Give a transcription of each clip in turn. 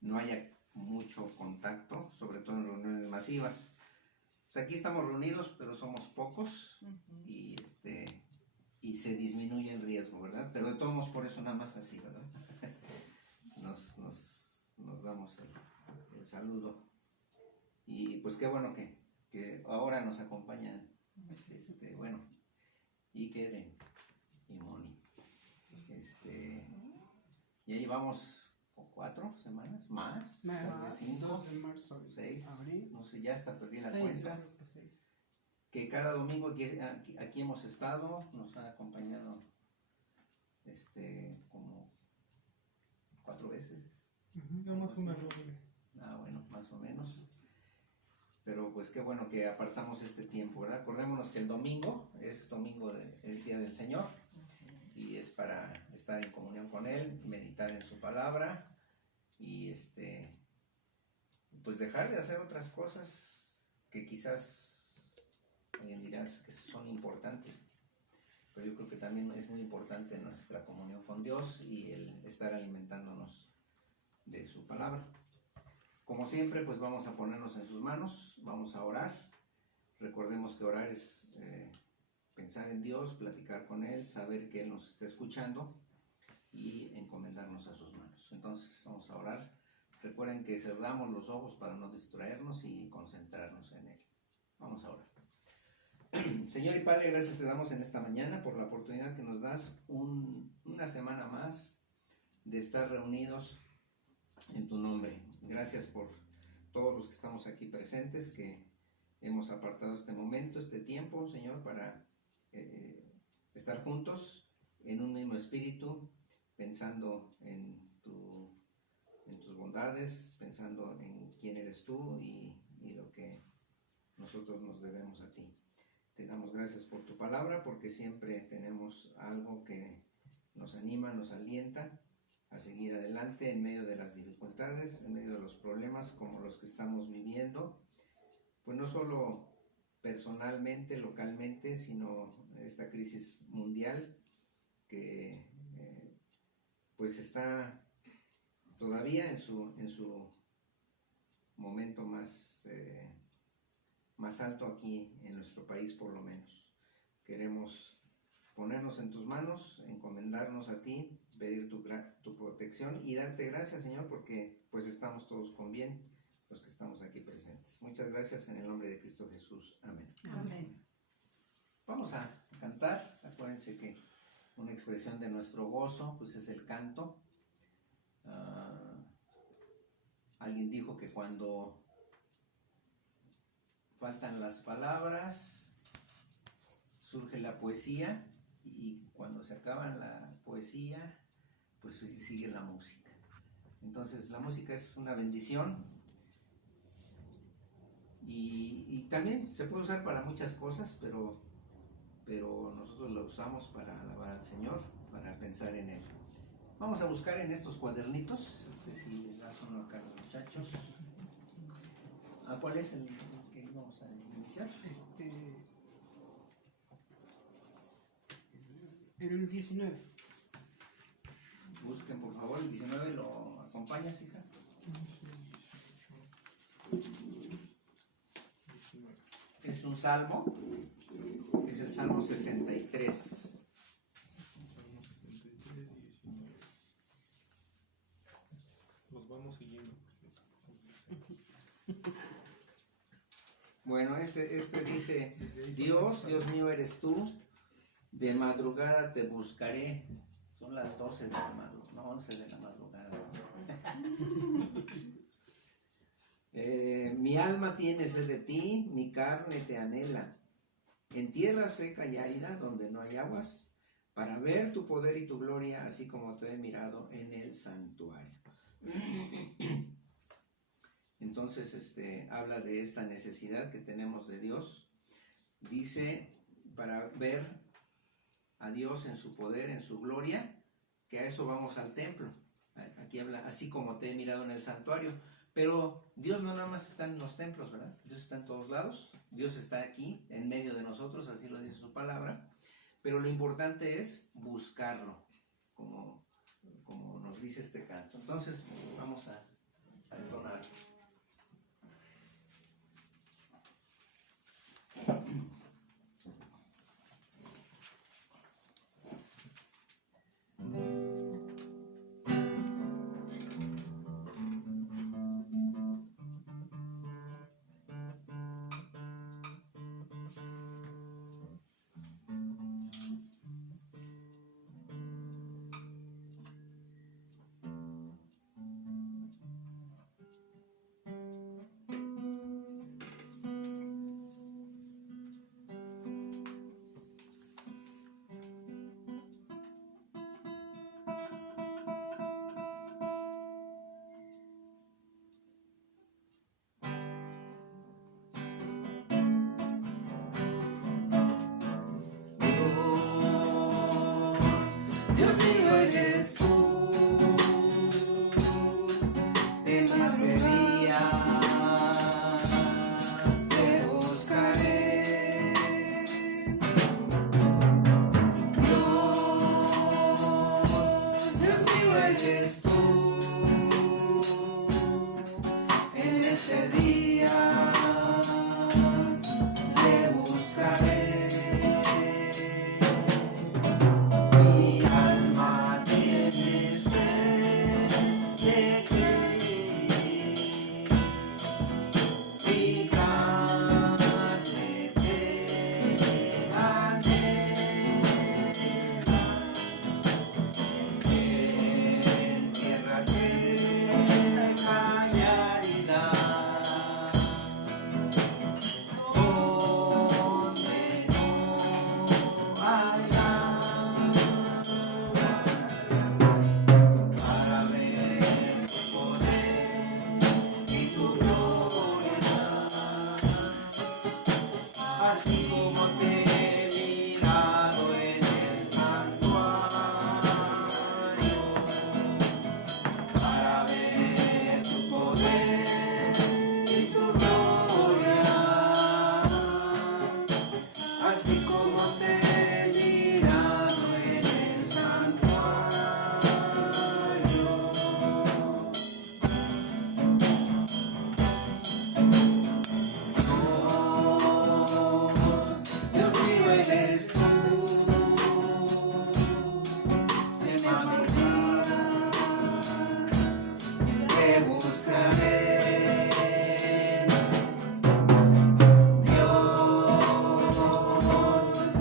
no haya mucho contacto, sobre todo en reuniones masivas. Pues aquí estamos reunidos, pero somos pocos y y se disminuye el riesgo, ¿verdad? Pero de todos modos, por eso nada más así, ¿verdad? nos damos el saludo. Y pues qué bueno que ahora nos acompañan, bueno, Iker y Moni. Ya llevamos 4 semanas, más de 5, 2 de marzo, 6, abril. no sé, ya hasta perdí la 6, cuenta. yo creo que 6. Que cada domingo aquí hemos estado, nos ha acompañado como 4 veces. Damos una doble. Bueno, más o menos. Pero pues qué bueno que apartamos este tiempo, ¿verdad? Acordémonos que el domingo es es Día del Señor y es para estar en comunión con Él, meditar en su palabra y pues dejar de hacer otras cosas que quizás alguien dirá que son importantes, pero yo creo que también es muy importante nuestra comunión con Dios y el estar alimentándonos de su palabra. Como siempre, pues vamos a ponernos en sus manos, vamos a orar. Recordemos que orar es pensar en Dios, platicar con Él, saber que Él nos está escuchando y encomendarnos a sus manos. Entonces vamos a orar. Recuerden que cerramos los ojos para no distraernos y concentrarnos en Él. Vamos a orar. Señor y Padre, gracias te damos en esta mañana por la oportunidad que nos das una semana más de estar reunidos en tu nombre. Gracias por todos los que estamos aquí presentes, que hemos apartado este momento, este tiempo, Señor, para estar juntos en un mismo espíritu, pensando en tus bondades, pensando en quién eres tú y lo que nosotros nos debemos a ti. Te damos gracias por tu palabra, porque siempre tenemos algo que nos anima, nos alienta a seguir adelante en medio de las dificultades, en medio de los problemas como los que estamos viviendo, pues no solo personalmente, localmente, sino esta crisis mundial que pues está todavía en su momento más alto aquí en nuestro país, por lo menos. Queremos ponernos en tus manos, encomendarnos a ti, pedir tu protección y darte gracias, Señor, porque pues estamos todos con bien, los que estamos aquí presentes. Muchas gracias en el nombre de Cristo Jesús. Amén. Amén. Vamos a cantar. Acuérdense que una expresión de nuestro gozo pues es el canto. Alguien dijo que cuando faltan las palabras surge la poesía, y cuando se acaba la poesía pues sigue la música. Entonces la música es una bendición y también se puede usar para muchas cosas, pero nosotros la usamos para alabar al Señor, para pensar en Él. Vamos a buscar en estos cuadernitos, si les das uno acá a los muchachos. ¿Cuál es el que vamos a iniciar? El 19. Busquen por favor el 19, ¿lo acompañas, hija? Es un salmo, es el Salmo 63. Los vamos siguiendo. Bueno, este dice: Dios mío eres tú, de madrugada te buscaré. Son las 12 de la madrugada, no, 11 de la madrugada. Mi alma tiene sed de ti, mi carne te anhela, en tierra seca y árida donde no hay aguas, para ver tu poder y tu gloria, así como te he mirado en el santuario. Entonces habla de esta necesidad que tenemos de Dios. Dice, para ver a Dios en su poder, en su gloria, que a eso vamos al templo. Aquí habla, así como te he mirado en el santuario. Pero Dios no nada más está en los templos, ¿verdad? Dios está en todos lados. Dios está aquí, en medio de nosotros, así lo dice su palabra. Pero lo importante es buscarlo, como nos dice este canto. Entonces, vamos a orar. Dios mío eres tú, en este día te buscaré.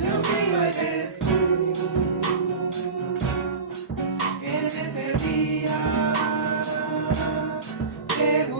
Dios mío eres tú, en este día te buscaré.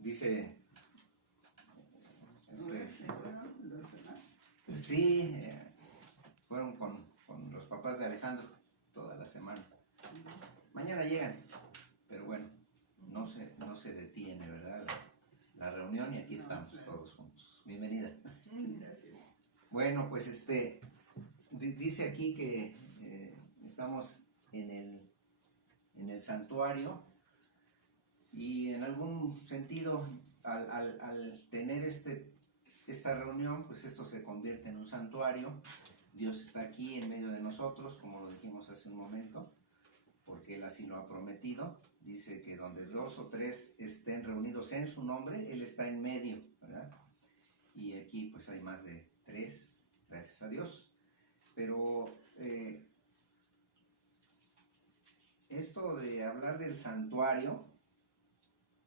Dice, sí, fueron con los papás de Alejandro toda la semana. Mañana llegan, pero bueno, no se detiene, ¿verdad? La reunión, y aquí estamos todos juntos. Bienvenida. Gracias. Bueno, pues dice aquí que estamos en el santuario, y en algún sentido al tener esta reunión, pues esto se convierte en un santuario. Dios está aquí en medio de nosotros, como lo dijimos hace un momento, porque Él así lo ha prometido. Dice que donde 2 o 3 estén reunidos en su nombre, Él está en medio, ¿verdad? Y aquí pues hay más de 3, gracias a Dios. Pero esto de hablar del santuario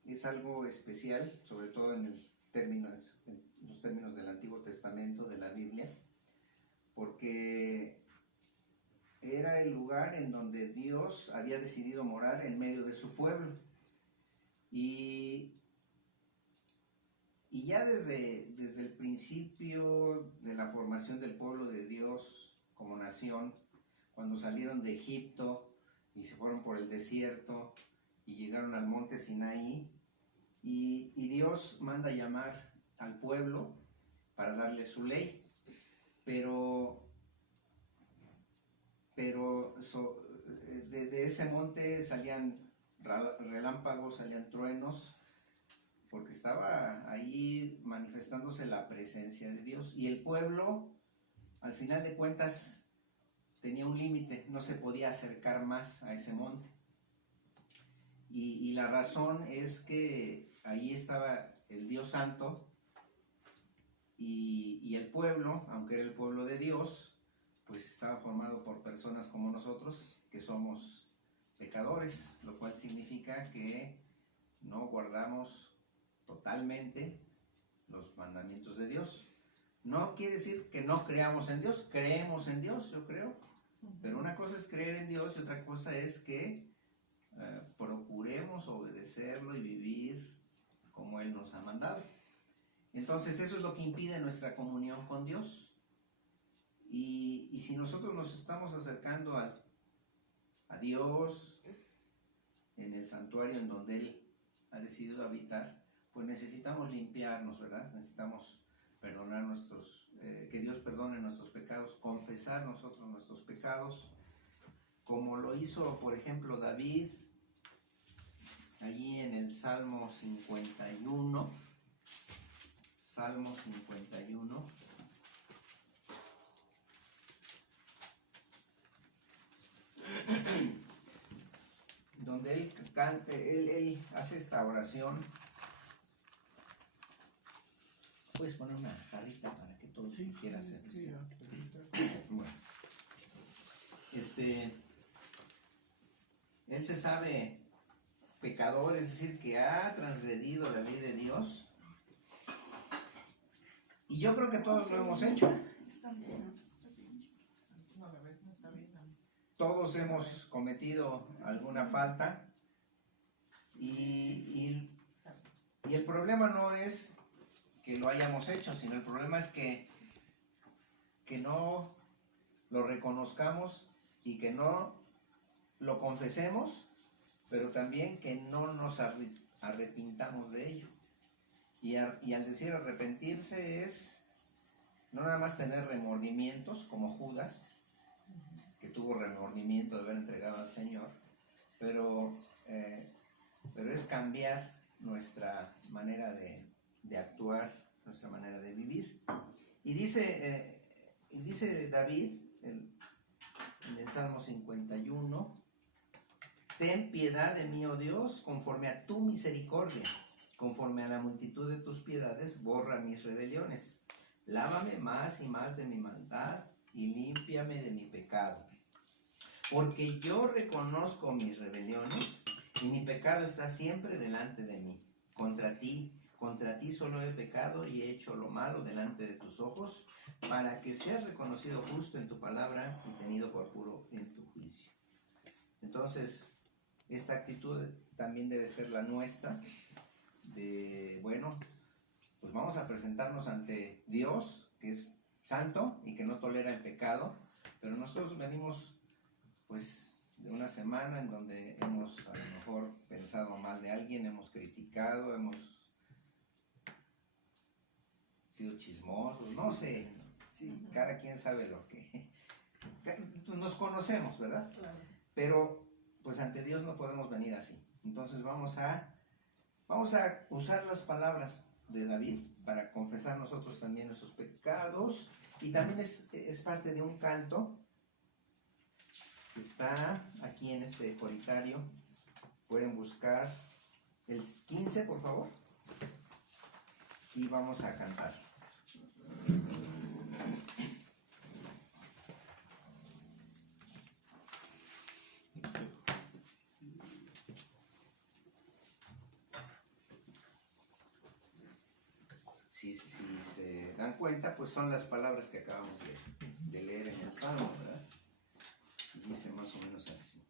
es algo especial, sobre todo en los términos del Antiguo Testamento, de la Biblia, porque era el lugar en donde Dios había decidido morar en medio de su pueblo. Y ya desde el principio de la formación del pueblo de Dios como nación, cuando salieron de Egipto y se fueron por el desierto y llegaron al monte Sinaí, y Dios manda llamar al pueblo para darle su ley, pero de ese monte salían relámpagos, salían truenos, porque estaba ahí manifestándose la presencia de Dios, y el pueblo al final de cuentas tenía un límite, no se podía acercar más a ese monte, y la razón es que ahí estaba el Dios Santo, y el pueblo, aunque era el pueblo de Dios, pues estaba formado por personas como nosotros, que somos pecadores, lo cual significa que no guardamos totalmente los mandamientos de Dios. No quiere decir que no creamos en Dios, creemos en Dios, yo creo, pero una cosa es creer en Dios y otra cosa es que procuremos obedecerlo y vivir como Él nos ha mandado. Entonces eso es lo que impide nuestra comunión con Dios. Y si nosotros nos estamos acercando a Dios en el santuario en donde Él ha decidido habitar, pues necesitamos limpiarnos, ¿verdad? Necesitamos perdonar que Dios perdone nuestros pecados, confesar nosotros nuestros pecados, como lo hizo, por ejemplo, David, allí en el Salmo 51, Salmo 51, donde él hace esta oración. Puedes poner una jarrita para que todo Sí, quiera hacer. sí, Sí. ahorita. Bueno, él se sabe pecador, es decir, que ha transgredido la ley de Dios. Y yo creo que todos lo hemos hecho. Todos hemos cometido alguna falta. Y el problema no es que lo hayamos hecho, sino el problema es que no lo reconozcamos y que no lo confesemos, pero también que no nos arrepintamos de ello. Y al decir arrepentirse es no nada más tener remordimientos como Judas, que tuvo remordimiento de haber entregado al Señor, pero es cambiar nuestra manera de actuar, nuestra manera de vivir. Y dice David en el Salmo 51, ten piedad de mí, oh Dios, conforme a tu misericordia, conforme a la multitud de tus piedades, borra mis rebeliones. Lávame más y más de mi maldad y límpiame de mi pecado. Porque yo reconozco mis rebeliones y mi pecado está siempre delante de mí. Contra ti solo he pecado y he hecho lo malo delante de tus ojos, para que seas reconocido justo en tu palabra y tenido por puro en tu juicio. Entonces, esta actitud también debe ser la nuestra, pues vamos a presentarnos ante Dios, que es santo y que no tolera el pecado, pero nosotros venimos pues de una semana en donde hemos a lo mejor pensado mal de alguien, hemos criticado, hemos sido chismosos, no sé, sí, cada quien sabe lo que nos conocemos, ¿verdad? Claro. Pero pues ante Dios no podemos venir así. Entonces vamos a usar las palabras de David para confesar nosotros también nuestros pecados, y también es parte de un canto que está aquí en este coritario. Pueden buscar el 15, por favor, y vamos a cantar. Si se dan cuenta, pues son las palabras que acabamos de leer en el Salmo, ¿verdad? Dice más o menos así.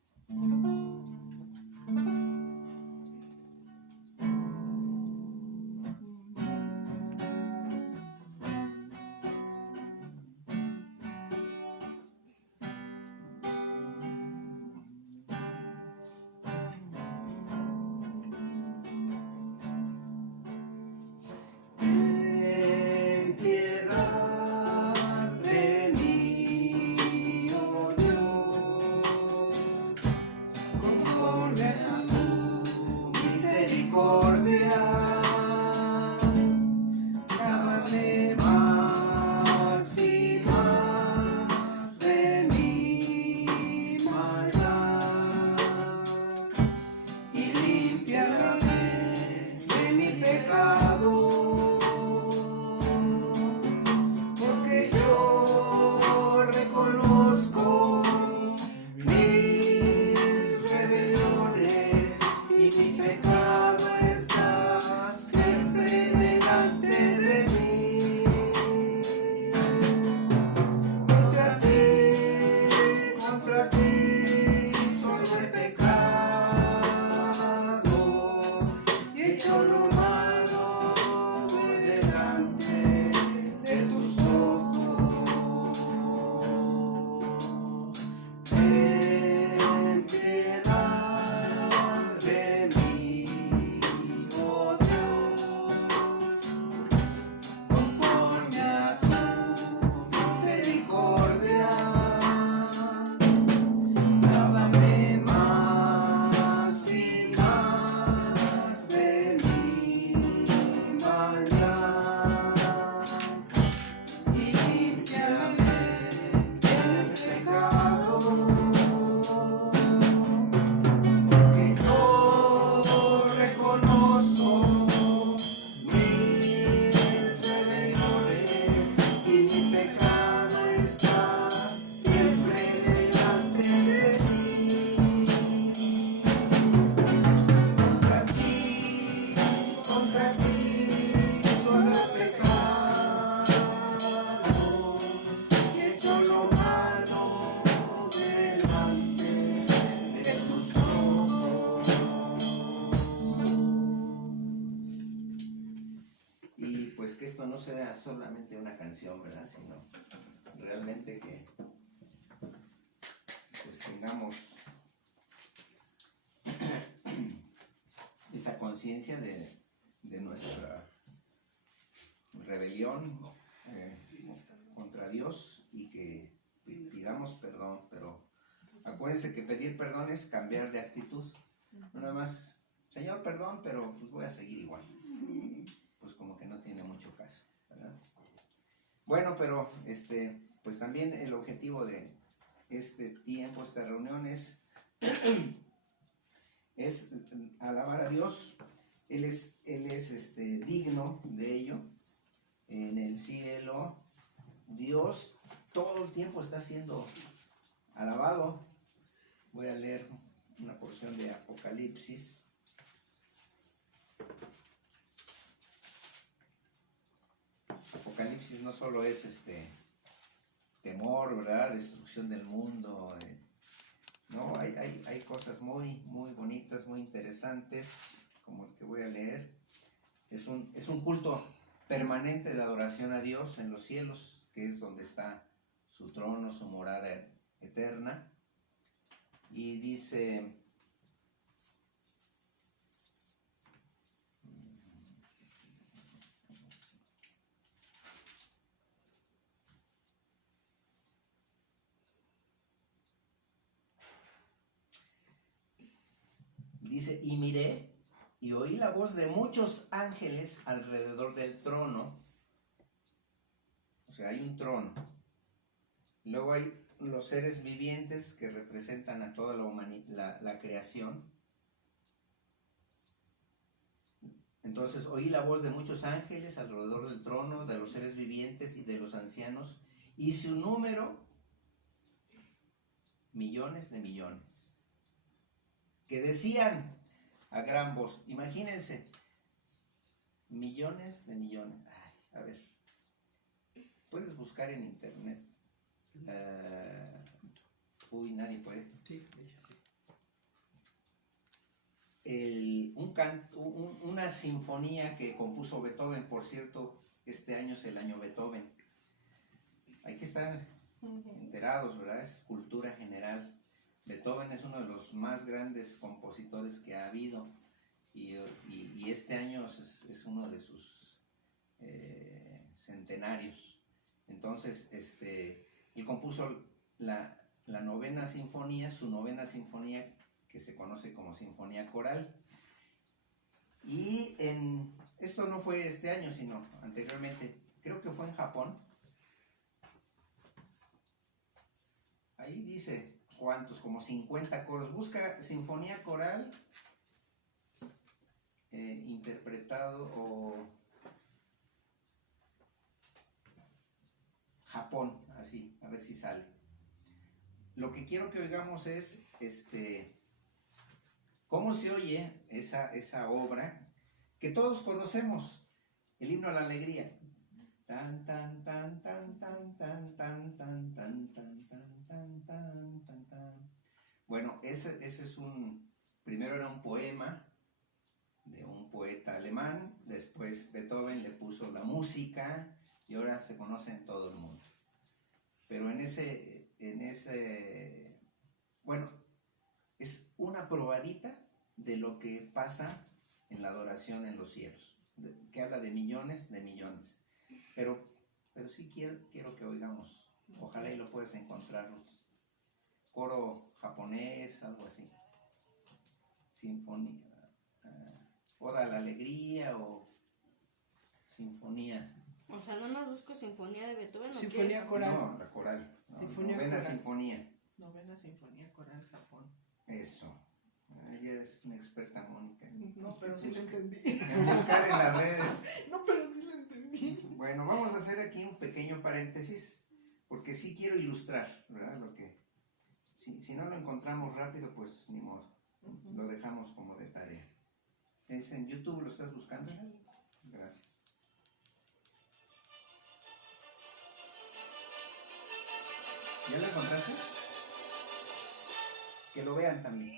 Que esto no sea solamente una canción, ¿verdad? Sino realmente que pues tengamos esa conciencia de nuestra rebelión contra Dios, y que pidamos perdón. Pero acuérdense que pedir perdón es cambiar de actitud. No nada más, Señor, perdón, pero pues voy a seguir igual. Pues como que no tiene mucho caso, ¿verdad? Bueno, pero pues también el objetivo de este tiempo, esta reunión es alabar a Dios. Él es digno de ello. En el cielo, Dios todo el tiempo está siendo alabado. Voy a leer una porción de Apocalipsis. Apocalipsis no solo es temor, ¿verdad? Destrucción del mundo. No, hay cosas muy, muy bonitas, muy interesantes, como el que voy a leer. Es un culto permanente de adoración a Dios en los cielos, que es donde está su trono, su morada eterna. Y dice... Dice, y miré, y oí la voz de muchos ángeles alrededor del trono. O sea, hay un trono. Luego hay los seres vivientes que representan a toda la creación. Entonces oí la voz de muchos ángeles alrededor del trono, de los seres vivientes y de los ancianos, y su número, millones de millones, que decían a gran voz, imagínense, millones de millones. Ay, a ver, puedes buscar en internet. Nadie puede. Sí, de hecho sí. Una sinfonía que compuso Beethoven, por cierto, este año es el año Beethoven. Hay que estar enterados, ¿verdad? Es cultura general. Beethoven es uno de los más grandes compositores que ha habido y este año es uno de sus centenarios. Entonces, él compuso la novena sinfonía, su novena sinfonía, que se conoce como sinfonía coral. Y esto no fue este año, sino anteriormente, creo que fue en Japón. Ahí dice cuántos, como 50 coros. Busca sinfonía coral interpretado o Japón, así, a ver si sale. Lo que quiero que oigamos es cómo se oye esa obra que todos conocemos, el himno a la alegría. Tan tan tan tan tan tan tan tan tan tan tan tan tan tan tan. Bueno, ese es primero era un poema de un poeta alemán, después Beethoven le puso la música y ahora se conoce en todo el mundo. Pero bueno, es una probadita de lo que pasa en la adoración en los cielos, que habla de millones de millones. Pero sí quiero que oigamos, ojalá y lo puedas encontrar. Coro japonés, algo así. Sinfonía, Oda a la alegría o sinfonía. O sea, no más busco sinfonía de Beethoven. Sinfonía coral. No, la coral. No, Sinfonía novena coral. sinfonía. Novena Sinfonía Coral Japón. Eso. Ella es una experta, Mónica. No, pero sí lo entendí. En buscar en las redes. No, pero sí lo entendí. Bueno, vamos a hacer aquí un pequeño paréntesis, porque sí quiero ilustrar, ¿verdad? Lo que, si no lo encontramos rápido, pues ni modo. Lo dejamos como de tarea. ¿Es en YouTube? ¿Lo estás buscando? Gracias. ¿Ya lo encontraste? Que lo vean también.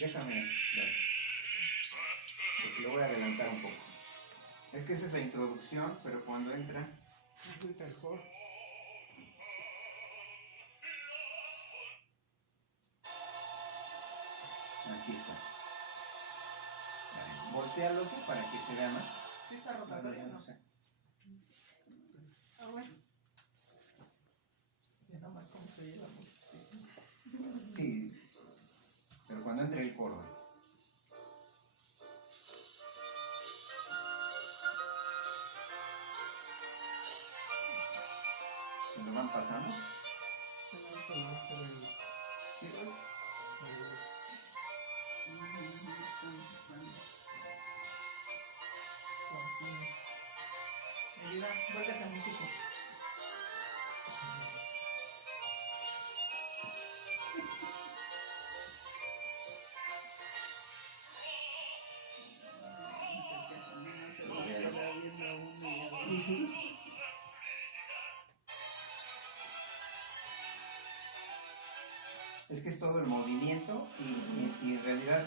Déjame ver. Porque lo voy a adelantar un poco. Es que esa es la introducción, pero cuando entra... Aquí está. Voltealo para que se vea más. Sí está rotatorio, No ¿no? sé. Ah, bueno. Ya nada más cómo se oye la música. Sí, pero cuando entre el coro. ¿Se lo van pasando? Mi vida, vuélvete músico. Es que es todo el movimiento y en realidad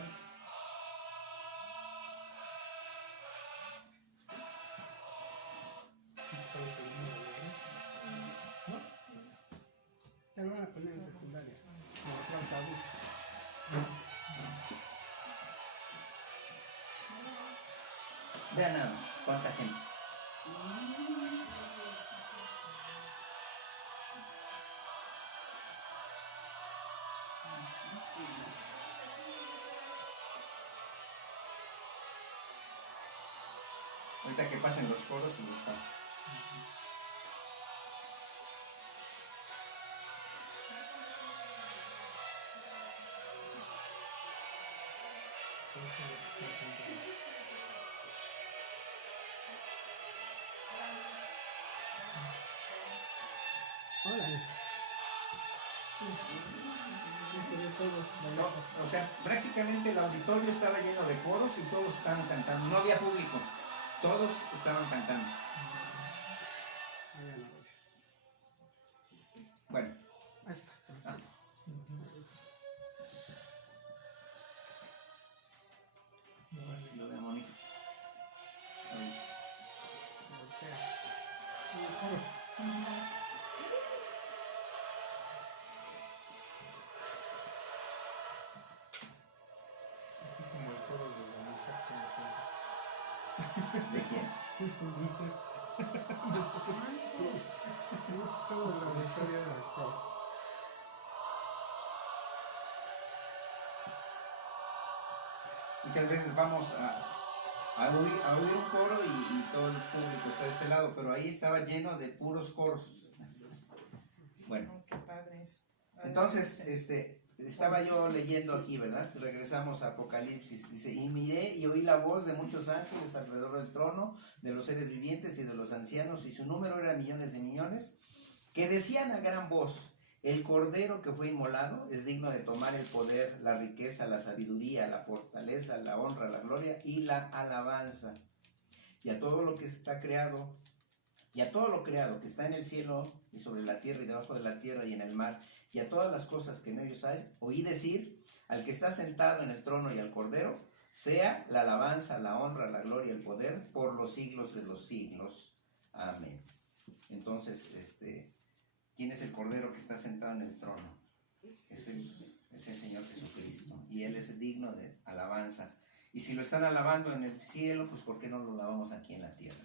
Te lo van a poner en secundaria. Como la planta bus. vean nada más cuánta gente. Sí, no. Ahorita que pasen los coros y los paso. Órale. Ya se ve todo de No, lejos. o sea, prácticamente el auditorio estaba lleno de coros y todos estaban cantando. No había público. Todos estaban cantando. Ah, ya no lo veo. Bueno, Ahí está. ah, lo de Mónica. Ahí. Se voltea. Un coro. Así como el coro de la misa que me cuenta. ¿De quién? Dice. Todo el auditorio era el coro. Muchas veces vamos a oír un coro y todo el público está de este lado, pero ahí estaba lleno de puros coros. Bueno, Oh, qué padre es. entonces, estaba yo leyendo aquí, ¿verdad? Regresamos a Apocalipsis. Dice, y miré y oí la voz de muchos ángeles alrededor del trono, de los seres vivientes y de los ancianos, y su número era millones de millones, que decían a gran voz, el cordero que fue inmolado es digno de tomar el poder, la riqueza, la sabiduría, la fortaleza, la honra, la gloria y la alabanza. Y a todo lo que está creado, y a todo lo creado que está en el cielo y sobre la tierra y debajo de la tierra y en el mar, y a todas las cosas que en ellos hay, oí decir al que está sentado en el trono y al cordero, sea la alabanza, la honra, la gloria, el poder por los siglos de los siglos. Amén. Entonces, ¿quién es el cordero que está sentado en el trono? Es el Señor Jesucristo, y Él es digno de alabanza. Y si lo están alabando en el cielo, pues ¿por qué no lo alabamos aquí en la tierra?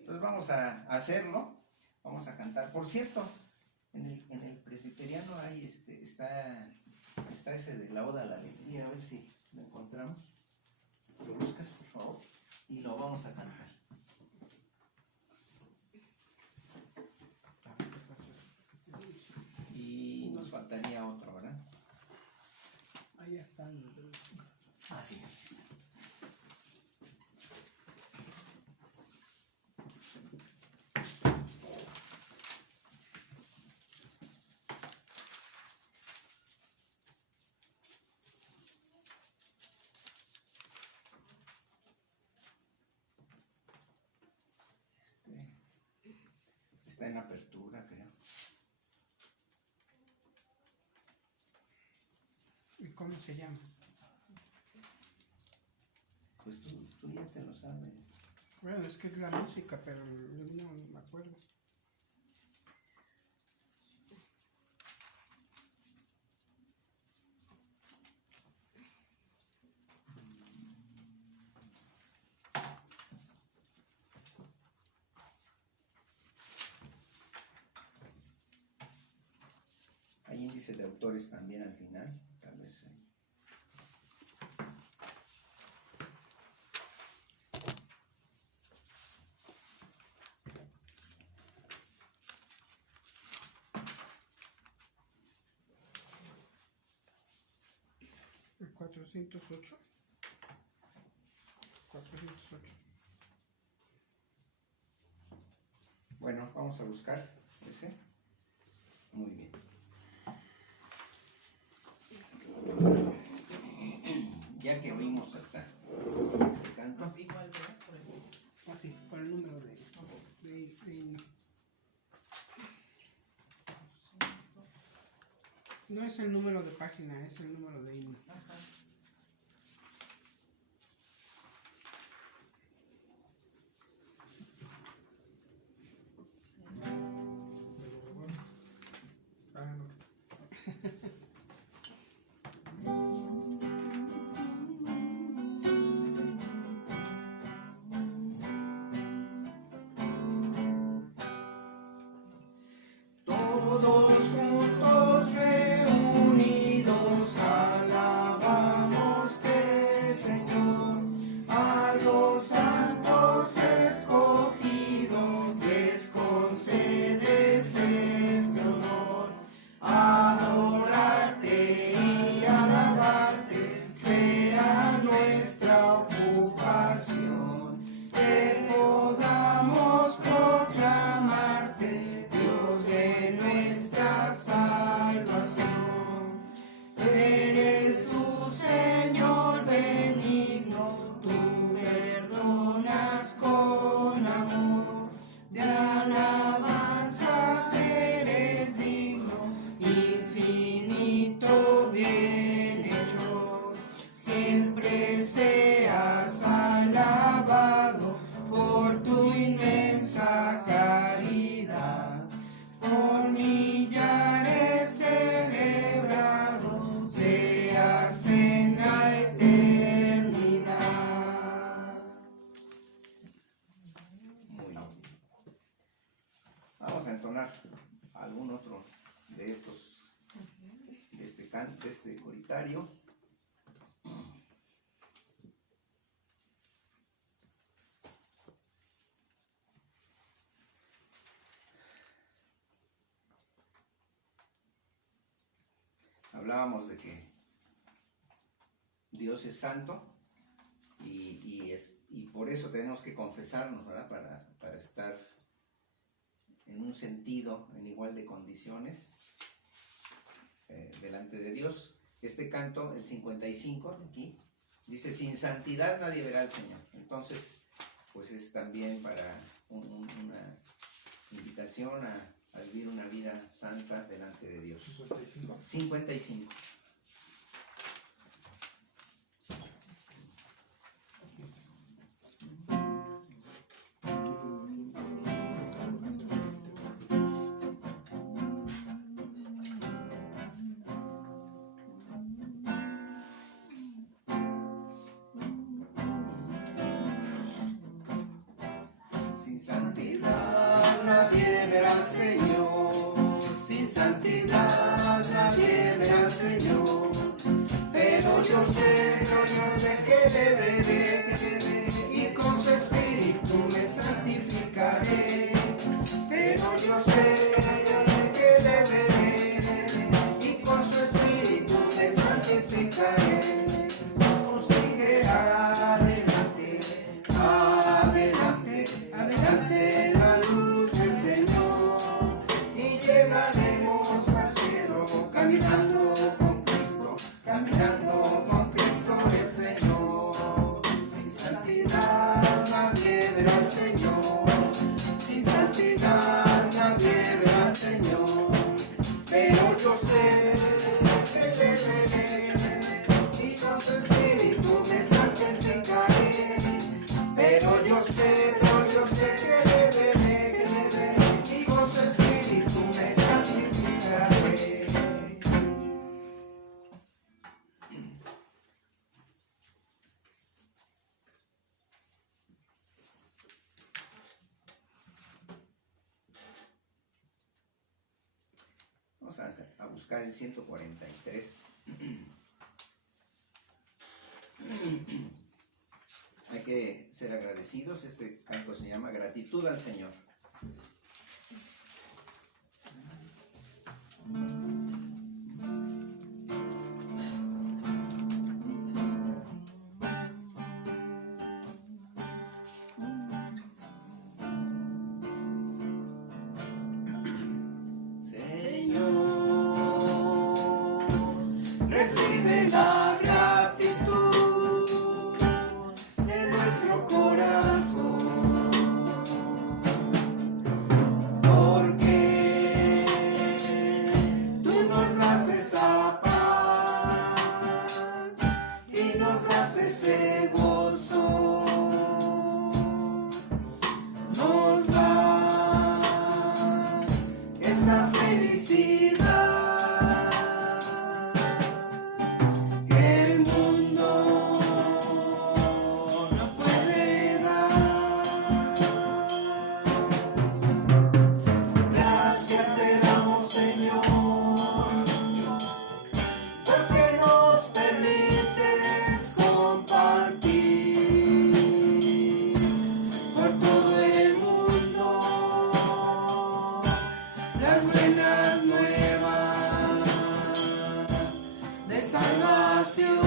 Entonces vamos a hacerlo, vamos a cantar. Por cierto, en el presbiteriano hay está ese de la Oda a la Alegría, a ver si lo encontramos. Lo buscas, por favor, y lo vamos a cantar. Y nos faltaría otro, ¿verdad? Ahí están. Ah, sí, aquí está. Está en apertura, creo. ¿Y cómo se llama? Pues tú ya te lo sabes. Bueno, es que es la música, pero no me acuerdo. Hay índice de autores también al final, tal vez. El 408. 408. Bueno, vamos a buscar ese. Muy bien. Ya que oímos hasta este canto, Igual, ¿verdad? Por eso. Ah, sí, por el número de No es el número de página, es el número de himno. Ajá. Ah, no, que está. todos juntos reunidos a la entonar algún otro de estos, de este canto, de este coritario. Hablábamos de que Dios es santo y por eso tenemos que confesarnos, ¿verdad? Para estar en un sentido, en igual de condiciones delante de Dios. Este canto, el 55 de aquí, dice: sin santidad nadie verá al Señor. Entonces, pues es también para una invitación a vivir una vida santa delante de Dios. 55. 55. Sin santidad nadie verá al Señor, sin santidad nadie verá al Señor, pero yo sé que le veré y con su espíritu me santificaré, pero yo sé que le veré y con su espíritu me santificaré. Sigue adelante, adelante, adelante la luz del Señor y llegaremos al cielo caminando con Cristo el Señor. Sin santidad nadie verá al Señor, sin santidad nadie verá al Señor, pero yo sé que le veré y con su espíritu me santificaré, pero yo sé que le veré y con su espíritu me santificaré. Vamos a buscar el 143. Hay que ser agradecidos. Este canto se llama Gratitud al Señor. Señor, recibe la gratitud de nuestro corazón, porque tú nos das esa paz y nos das ese gozo, nos das esa felicidad que el mundo no puede dar. Gracias te damos, Señor, porque nos permites compartir por todo el mundo las buenas nuevas de salvación.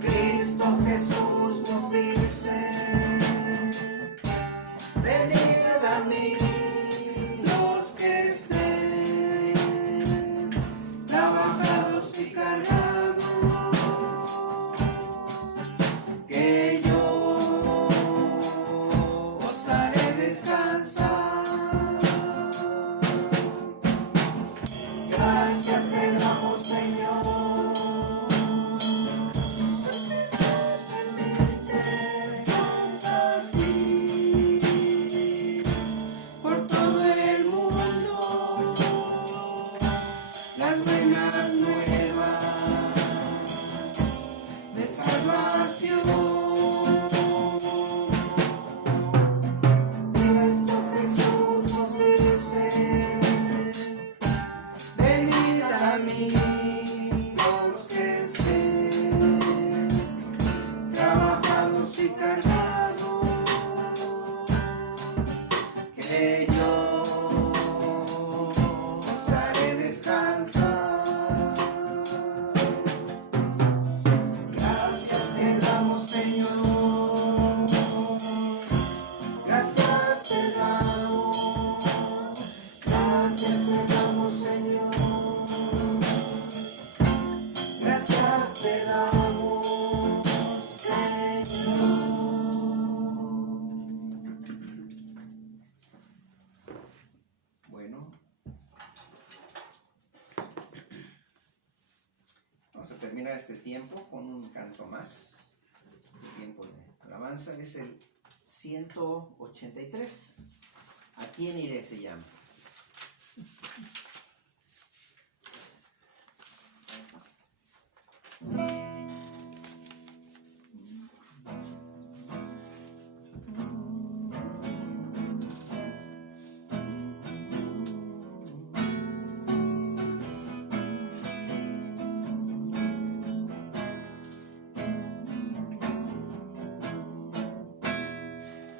Cristo Jesús nos dice: venid a mí los que estén trabajados y cargados, que yo os haré descansar. Gracias te damos, Señor, permites compartir por todo el mundo las buenas nuevas de salvación. tiempo con un canto más. El tiempo de alabanza es el 183. ¿A quién iré? Se llama.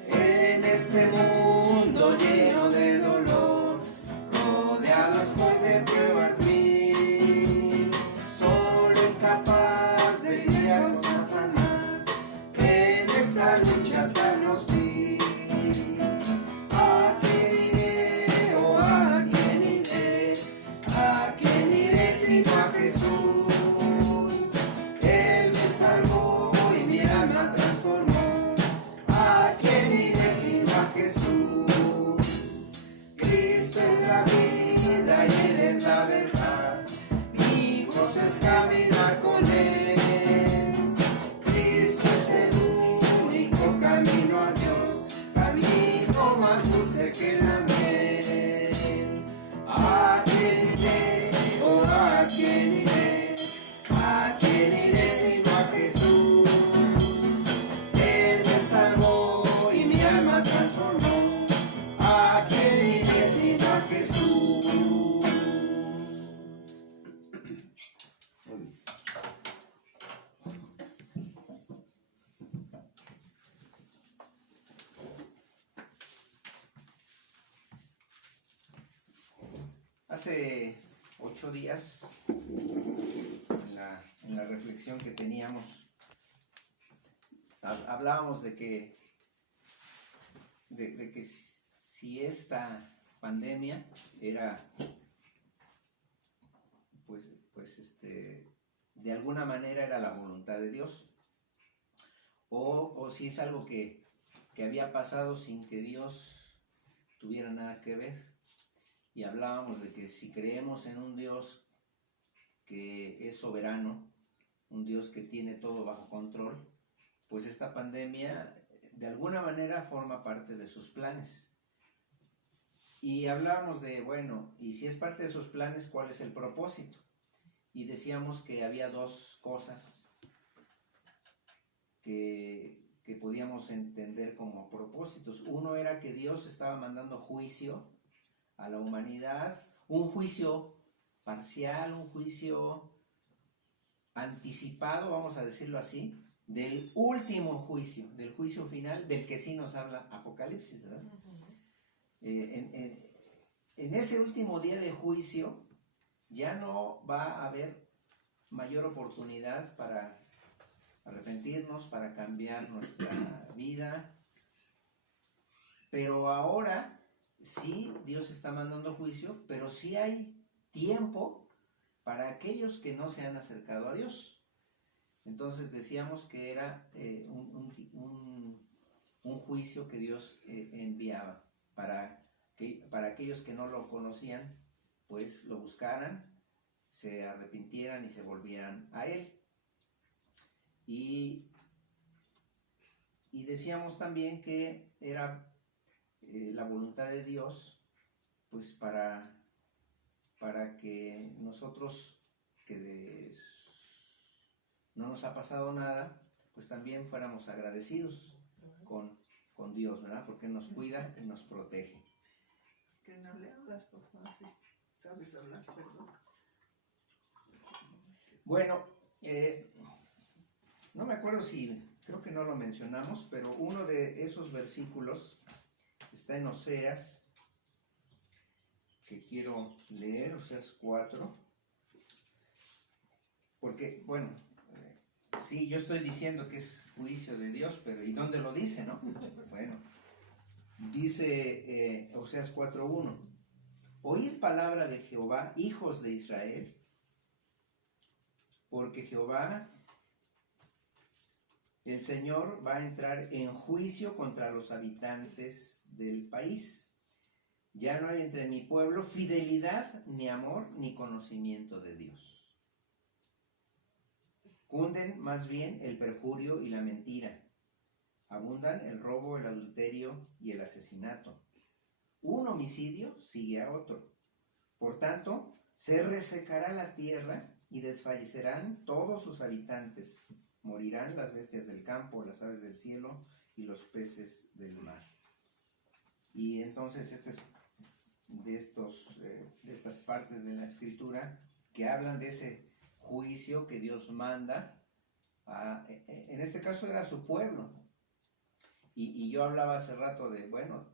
En este mundo lleno de dolor, rodeado estoy de pruebas mil, solo incapaz de lidiar con Satanás, que en esta lucha tan hostil. ¿A quién iré? ¿O a quién iré? ¿A quién iré sino a Jesús? Él me salvó y mi alma transformó. ¿A quién iré sino a Jesús? Cristo es la vida y Él es la verdad. Mi gozo es caminar con Él. Cristo es el único camino a Dios, camino más dulce que la miel. ¿A quién iré? ¿O a quién iré? ¿A quién iré sino a Jesús? Él me salvó y mi alma transformó. ¿A quién iré sino a Jesús? Muy bien. Hace 8 días, en la reflexión que teníamos, hablábamos de que si esta pandemia era de alguna manera era la voluntad de Dios, o si es algo que había pasado sin que Dios tuviera nada que ver. Y hablábamos de que si creemos en un Dios que es soberano, un Dios que tiene todo bajo control, pues esta pandemia de alguna manera forma parte de sus planes. Y hablábamos de, bueno, y si es parte de sus planes, ¿cuál es el propósito? Y decíamos que había dos cosas que podíamos entender como propósitos. Uno era que Dios estaba mandando juicio a la humanidad, un juicio parcial, un juicio anticipado, vamos a decirlo así, del último juicio, del juicio final, del que sí nos habla Apocalipsis, ¿verdad? En ese último día de juicio ya no va a haber mayor oportunidad para arrepentirnos, para cambiar nuestra vida, pero ahora sí Dios está mandando juicio, pero sí hay tiempo para aquellos que no se han acercado a Dios. Entonces decíamos que era un juicio que Dios enviaba para aquellos que no lo conocían, pues lo buscaran, se arrepintieran y se volvieran a Él. Y decíamos también que era la voluntad de Dios, pues para que nosotros, que no nos ha pasado nada, pues también fuéramos agradecidos con Dios, ¿verdad? Porque nos cuida y nos protege. Que no le hagas, por favor, si sabes hablar, perdón. Bueno, no me acuerdo si, creo que no lo mencionamos, pero uno de esos versículos está en Oseas, que quiero leer, Oseas 4, porque, bueno, sí, yo estoy diciendo que es juicio de Dios, pero ¿y dónde lo dice, no? Bueno, dice Oseas 4:1, oíd palabra de Jehová, hijos de Israel, porque Jehová, el Señor, va a entrar en juicio contra los habitantes del país. Ya no hay entre mi pueblo fidelidad, ni amor, ni conocimiento de Dios. Cunden más bien el perjurio y la mentira. Abundan el robo, el adulterio y el asesinato. Un homicidio sigue a otro. Por tanto, se resecará la tierra y desfallecerán todos sus habitantes. Morirán las bestias del campo, las aves del cielo y los peces del mar. Y entonces de estas partes de la Escritura que hablan de ese juicio que Dios manda, en este caso era su pueblo. Y yo hablaba hace rato de, bueno,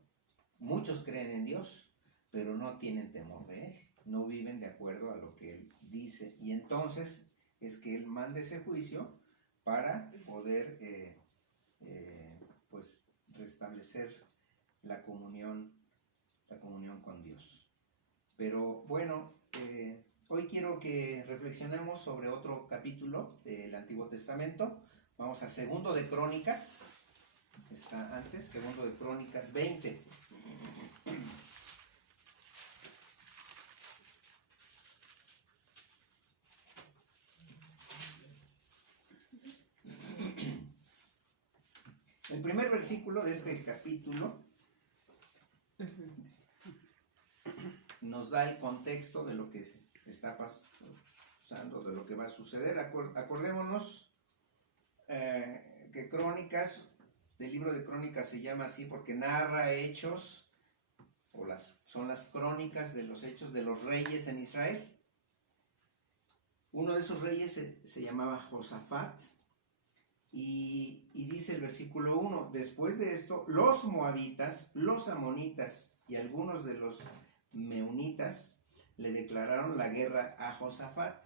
muchos creen en Dios, pero no tienen temor de Él, no viven de acuerdo a lo que Él dice. Y entonces es que Él manda ese juicio para poder pues restablecer la comunión con Dios. Pero bueno, hoy quiero que reflexionemos sobre otro capítulo del Antiguo Testamento. Vamos a Segundo de Crónicas, está antes, Segundo de Crónicas 20. El primer versículo de este capítulo nos da el contexto de lo que está pasando, de lo que va a suceder. Acordémonos que Crónicas, el libro de Crónicas se llama así porque narra hechos, son las crónicas de los hechos de los reyes en Israel. Uno de esos reyes se llamaba Josafat. Y dice el versículo 1, después de esto, los moabitas, los amonitas y algunos de los meunitas le declararon la guerra a Josafat.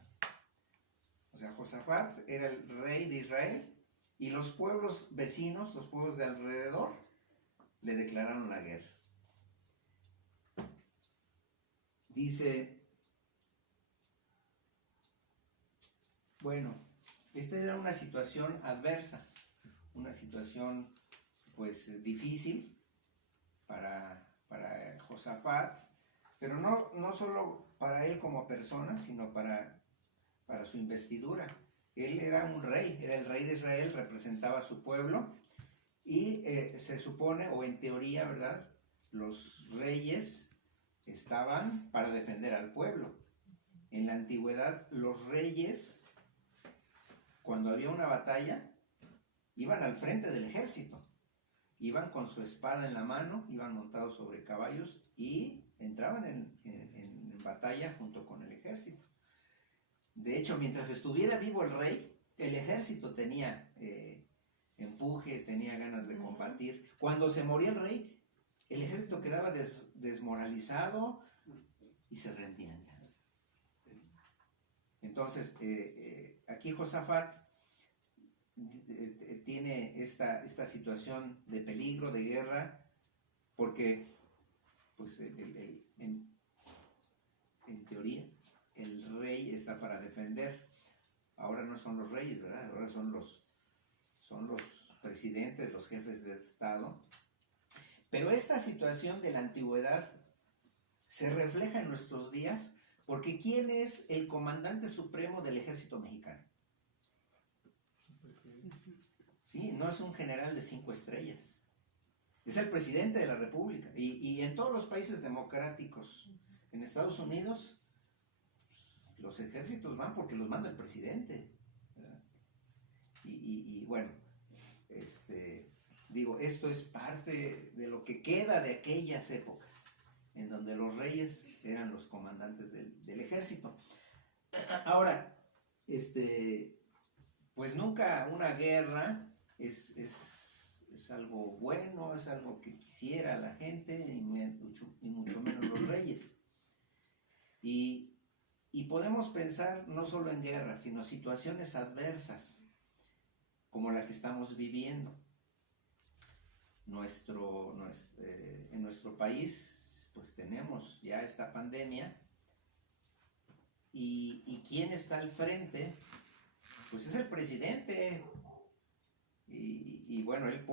O sea, Josafat era el rey de Israel y los pueblos vecinos, los pueblos de alrededor, le declararon la guerra. Dice, bueno, esta era una situación adversa, una situación pues difícil para Josafat, pero no solo para él como persona, sino para su investidura. Él era un rey, era el rey de Israel, representaba a su pueblo y se supone, o en teoría, ¿verdad?, los reyes estaban para defender al pueblo. En la antigüedad, los reyes, cuando había una batalla, iban al frente del ejército, iban con su espada en la mano, iban montados sobre caballos y entraban en batalla junto con el ejército. De hecho, mientras estuviera vivo el rey, el ejército tenía empuje, tenía ganas de combatir. Cuando se moría el rey, el ejército quedaba desmoralizado y se rendían ya. Entonces, aquí Josafat tiene esta situación de peligro, de guerra, porque pues en teoría el rey está para defender. Ahora no son los reyes, ¿verdad? Ahora son los presidentes, los jefes de Estado. Pero esta situación de la antigüedad se refleja en nuestros días, porque ¿quién es el comandante supremo del ejército mexicano? Sí, no es un general de 5 estrellas. Es el presidente de la República. Y en todos los países democráticos, en Estados Unidos, los ejércitos van porque los manda el presidente, ¿verdad? Y bueno, digo, esto es parte de lo que queda de aquellas épocas, en donde los reyes eran los comandantes del ejército. Ahora, pues nunca una guerra es algo bueno, es algo que quisiera la gente, y mucho menos los reyes. Y podemos pensar no solo en guerra, sino situaciones adversas, como la que estamos viviendo. En nuestro país, pues tenemos ya esta pandemia, y ¿quién está al frente? Pues es el presidente. Y bueno, él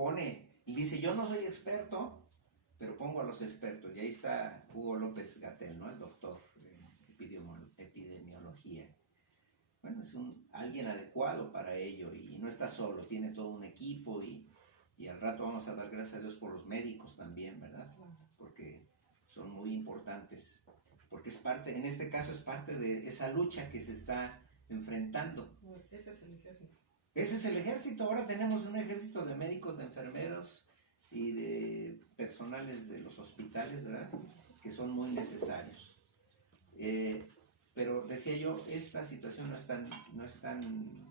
dice, yo no soy experto, pero pongo a los expertos. Y ahí está Hugo López-Gatell, ¿no?, el doctor en epidemiología. bueno, es alguien adecuado para ello y no está solo, tiene todo un equipo y al rato vamos a dar gracias a Dios por los médicos también, ¿verdad? Porque son muy importantes, porque es parte, en este caso es parte de esa lucha que se está enfrentando. Ese es el ejército. Ese es el ejército. Ahora tenemos un ejército de médicos, de enfermeros y de personales de los hospitales, ¿verdad? Que son muy necesarios. Pero decía yo, esta situación no es tan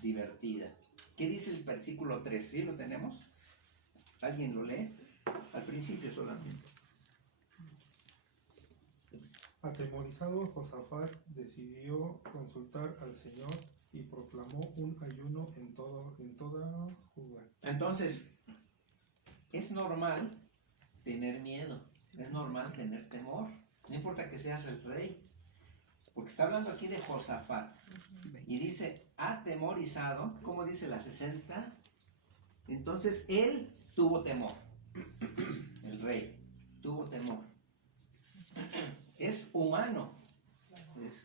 divertida. ¿Qué dice el versículo 3? ¿Sí lo tenemos? ¿Alguien lo lee? Al principio solamente. Atemorizado, Josafat decidió consultar al Señor y proclamó un ayuno en toda Judá. Entonces, es normal tener miedo, es normal tener temor, no importa que seas el rey, porque está hablando aquí de Josafat y dice atemorizado, ¿cómo dice la 60? Entonces él tuvo temor, el rey tuvo temor. Es humano, es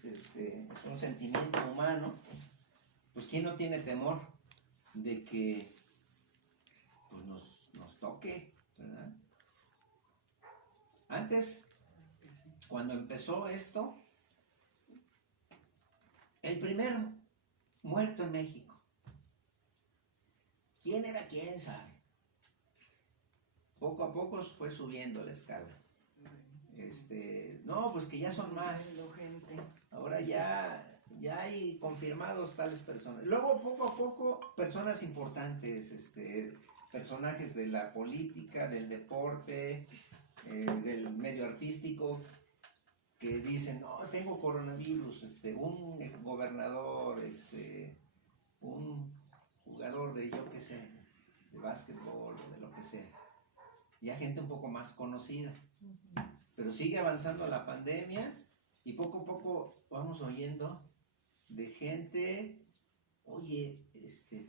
un sentimiento humano. Pues ¿quién no tiene temor de que pues, nos toque, ¿verdad? Antes, cuando empezó esto, el primer muerto en México, ¿quién era? ¿Quién sabe? Poco a poco fue subiendo la escala. No, pues que ya son más. Ahora ya hay confirmados tales personas. Luego, poco a poco, personas importantes, personajes de la política, del deporte, del medio artístico, que dicen, no, tengo coronavirus, un gobernador, un jugador de yo qué sé, de básquetbol o de lo que sea. Ya gente un poco más conocida. Pero sigue avanzando la pandemia y poco a poco vamos oyendo de gente, oye,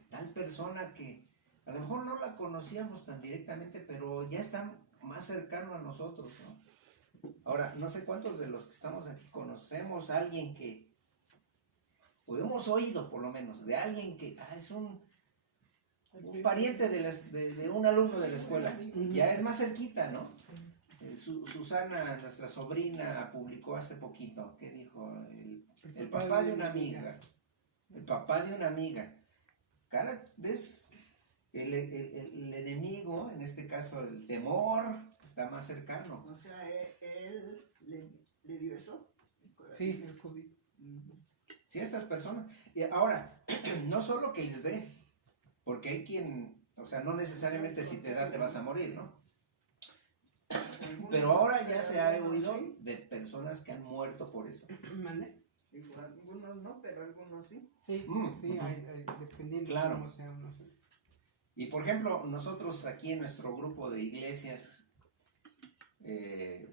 tal persona que a lo mejor no la conocíamos tan directamente, pero ya está más cercano a nosotros, ¿no? Ahora, no sé cuántos de los que estamos aquí conocemos a alguien que, o hemos oído por lo menos, de alguien que es un pariente de un alumno de la escuela, ya es más cerquita, ¿no? Susana, nuestra sobrina, publicó hace poquito, ¿qué dijo? El papá de una amiga. El papá de una amiga. Cada vez el enemigo, en este caso el temor, está más cercano. O sea, él le dio eso. Sí, el COVID. Sí, a estas personas. Y ahora, no solo que les dé, porque hay quien, o sea, no necesariamente si te da te vas a morir, ¿no? Pero ahora ya se ha oído de personas que han muerto por eso. ¿Mande? Digo, algunos no, pero algunos sí. Sí, sí, dependiendo claro. de cómo sea uno. Sí. Y por ejemplo, nosotros aquí en nuestro grupo de iglesias,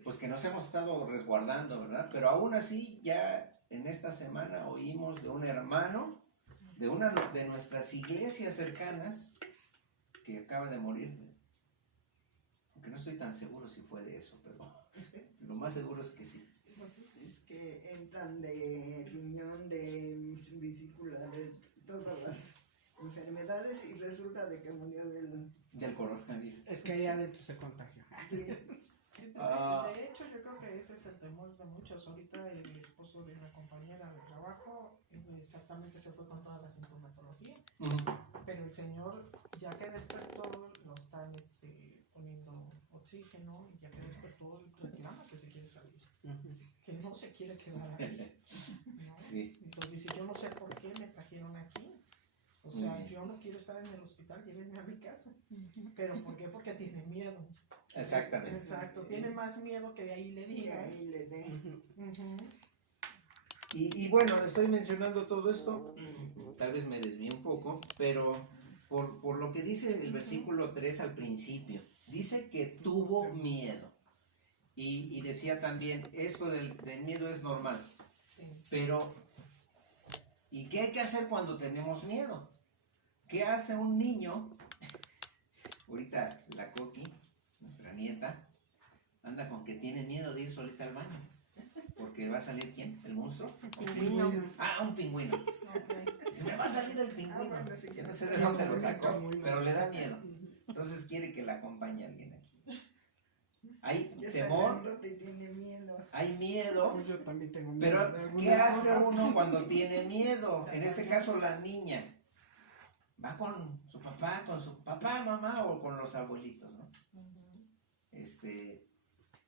pues que nos hemos estado resguardando, ¿verdad? Pero aún así, ya en esta semana oímos de un hermano de una de nuestras iglesias cercanas que acaba de morir. Aunque no estoy tan seguro si fue de eso, pero lo más seguro es que sí. Es que entran de riñón, de vesícula, de todas las enfermedades y resulta de que murió Del coronavirus. Es que ahí adentro se contagió. Sí. De hecho, yo creo que ese es el temor de muchos. Ahorita el esposo de una compañera de trabajo exactamente se fue con toda la sintomatología, pero el señor ya que despertó lo están poniendo oxígeno y ya que despertó reclama que se quiere salir, que no se quiere quedar ahí, ¿no? Sí. Entonces dice, yo no sé por qué me trajeron aquí. O sea, yo no quiero estar en el hospital, llévenme a mi casa. ¿Pero por qué? Porque tiene miedo. Exactamente. Exacto, tiene más miedo que de ahí le Y diga. ahí le dé. Y bueno, estoy mencionando todo esto, tal vez me desvíe un poco, pero por lo que dice el versículo 3 al principio, dice que tuvo miedo. Y decía también, esto del miedo es normal, pero ¿y qué hay que hacer cuando tenemos miedo? ¿Qué hace un niño? Ahorita la Coqui, nuestra nieta, anda con que tiene miedo de ir solita al baño. Porque va a salir ¿quién? ¿El monstruo? Pingüino. Ah, un pingüino. Ok. Dice, me va a salir el pingüino. bueno, sí que No no sé está de dónde lo bonito, sacó, muy pero le da bonito. miedo. Entonces quiere que la acompañe alguien aquí. Hay Ya está temor, grandote y tiene miedo. hay miedo, Pues yo también tengo miedo pero de ¿qué algunas hace cosas. uno cuando tiene miedo? En este caso la niña va con su papá, mamá o con los abuelitos, ¿no?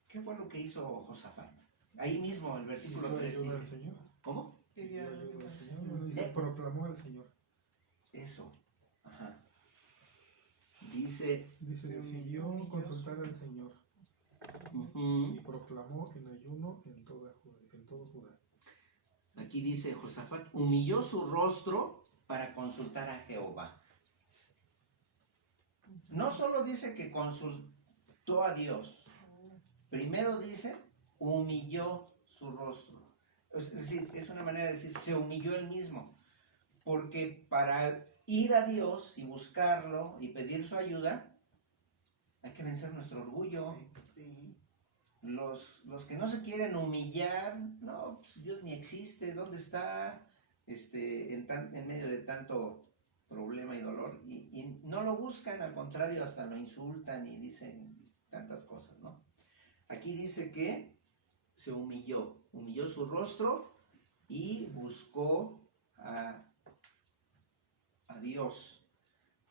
¿Qué fue lo que hizo Josafat? Ahí mismo el versículo 3 ayuda al dice, Señor. ¿cómo? Pidió Ayuda ayuda al al Señor. Señor. Dice, proclamó al Señor. Eso, ajá. Dice, Decidió consultar al Señor ujú, y proclamó en ayuno en todo Judá. aquí dice Josafat, humilló su rostro para consultar a Jehová. No solo dice que consultó a Dios, primero dice, humilló su rostro. Es decir, es una manera de decir, se humilló él mismo. Porque para ir a Dios y buscarlo y pedir su ayuda, hay que vencer nuestro orgullo. Sí. Los que no se quieren humillar, no, pues Dios ni existe, ¿dónde está? En medio de tanto problema y dolor, y no lo buscan, al contrario, hasta lo insultan y dicen tantas cosas, ¿no? Aquí dice que se humilló su rostro y buscó a Dios.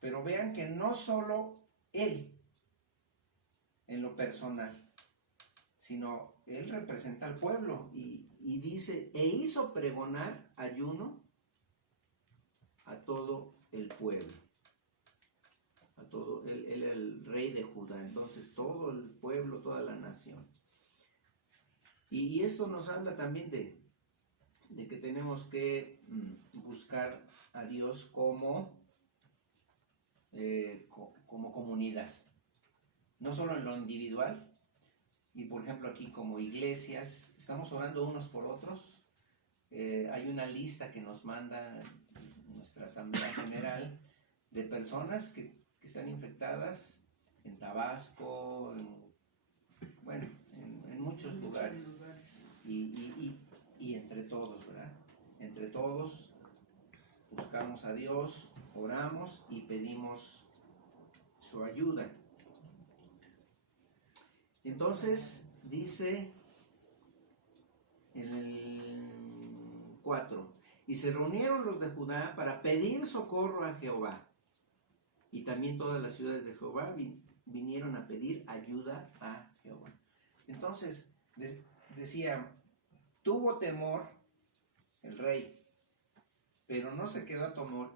Pero vean que no solo él, en lo personal, sino él representa al pueblo y dice, e hizo pregonar ayuno a todo el pueblo. A todo, él era el rey de Judá, entonces todo el pueblo, toda la nación. Y esto nos habla también de que tenemos que buscar a Dios como comunidad, no solo en lo individual. Y por ejemplo aquí como iglesias, estamos orando unos por otros. Hay una lista que nos manda nuestra Asamblea General de personas que están infectadas en Tabasco, en muchos lugares. Y entre todos, ¿verdad? Entre todos buscamos a Dios, oramos y pedimos su ayuda. Entonces dice en el 4, y se reunieron los de Judá para pedir socorro a Jehová, y también todas las ciudades de Jehová vinieron a pedir ayuda a Jehová. Entonces decía, tuvo temor el rey, pero no se quedó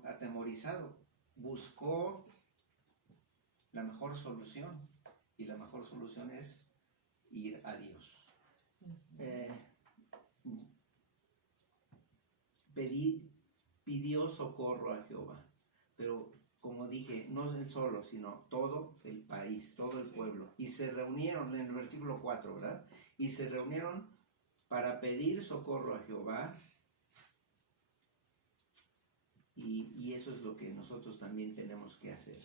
atemorizado, buscó la mejor solución, y la mejor solución es ir a Dios. Pidió socorro a Jehová, pero como dije, no él solo, sino todo el país, todo el pueblo. Y se reunieron, en el versículo 4, ¿verdad? Y se reunieron para pedir socorro a Jehová. Y eso es lo que nosotros también tenemos que hacer.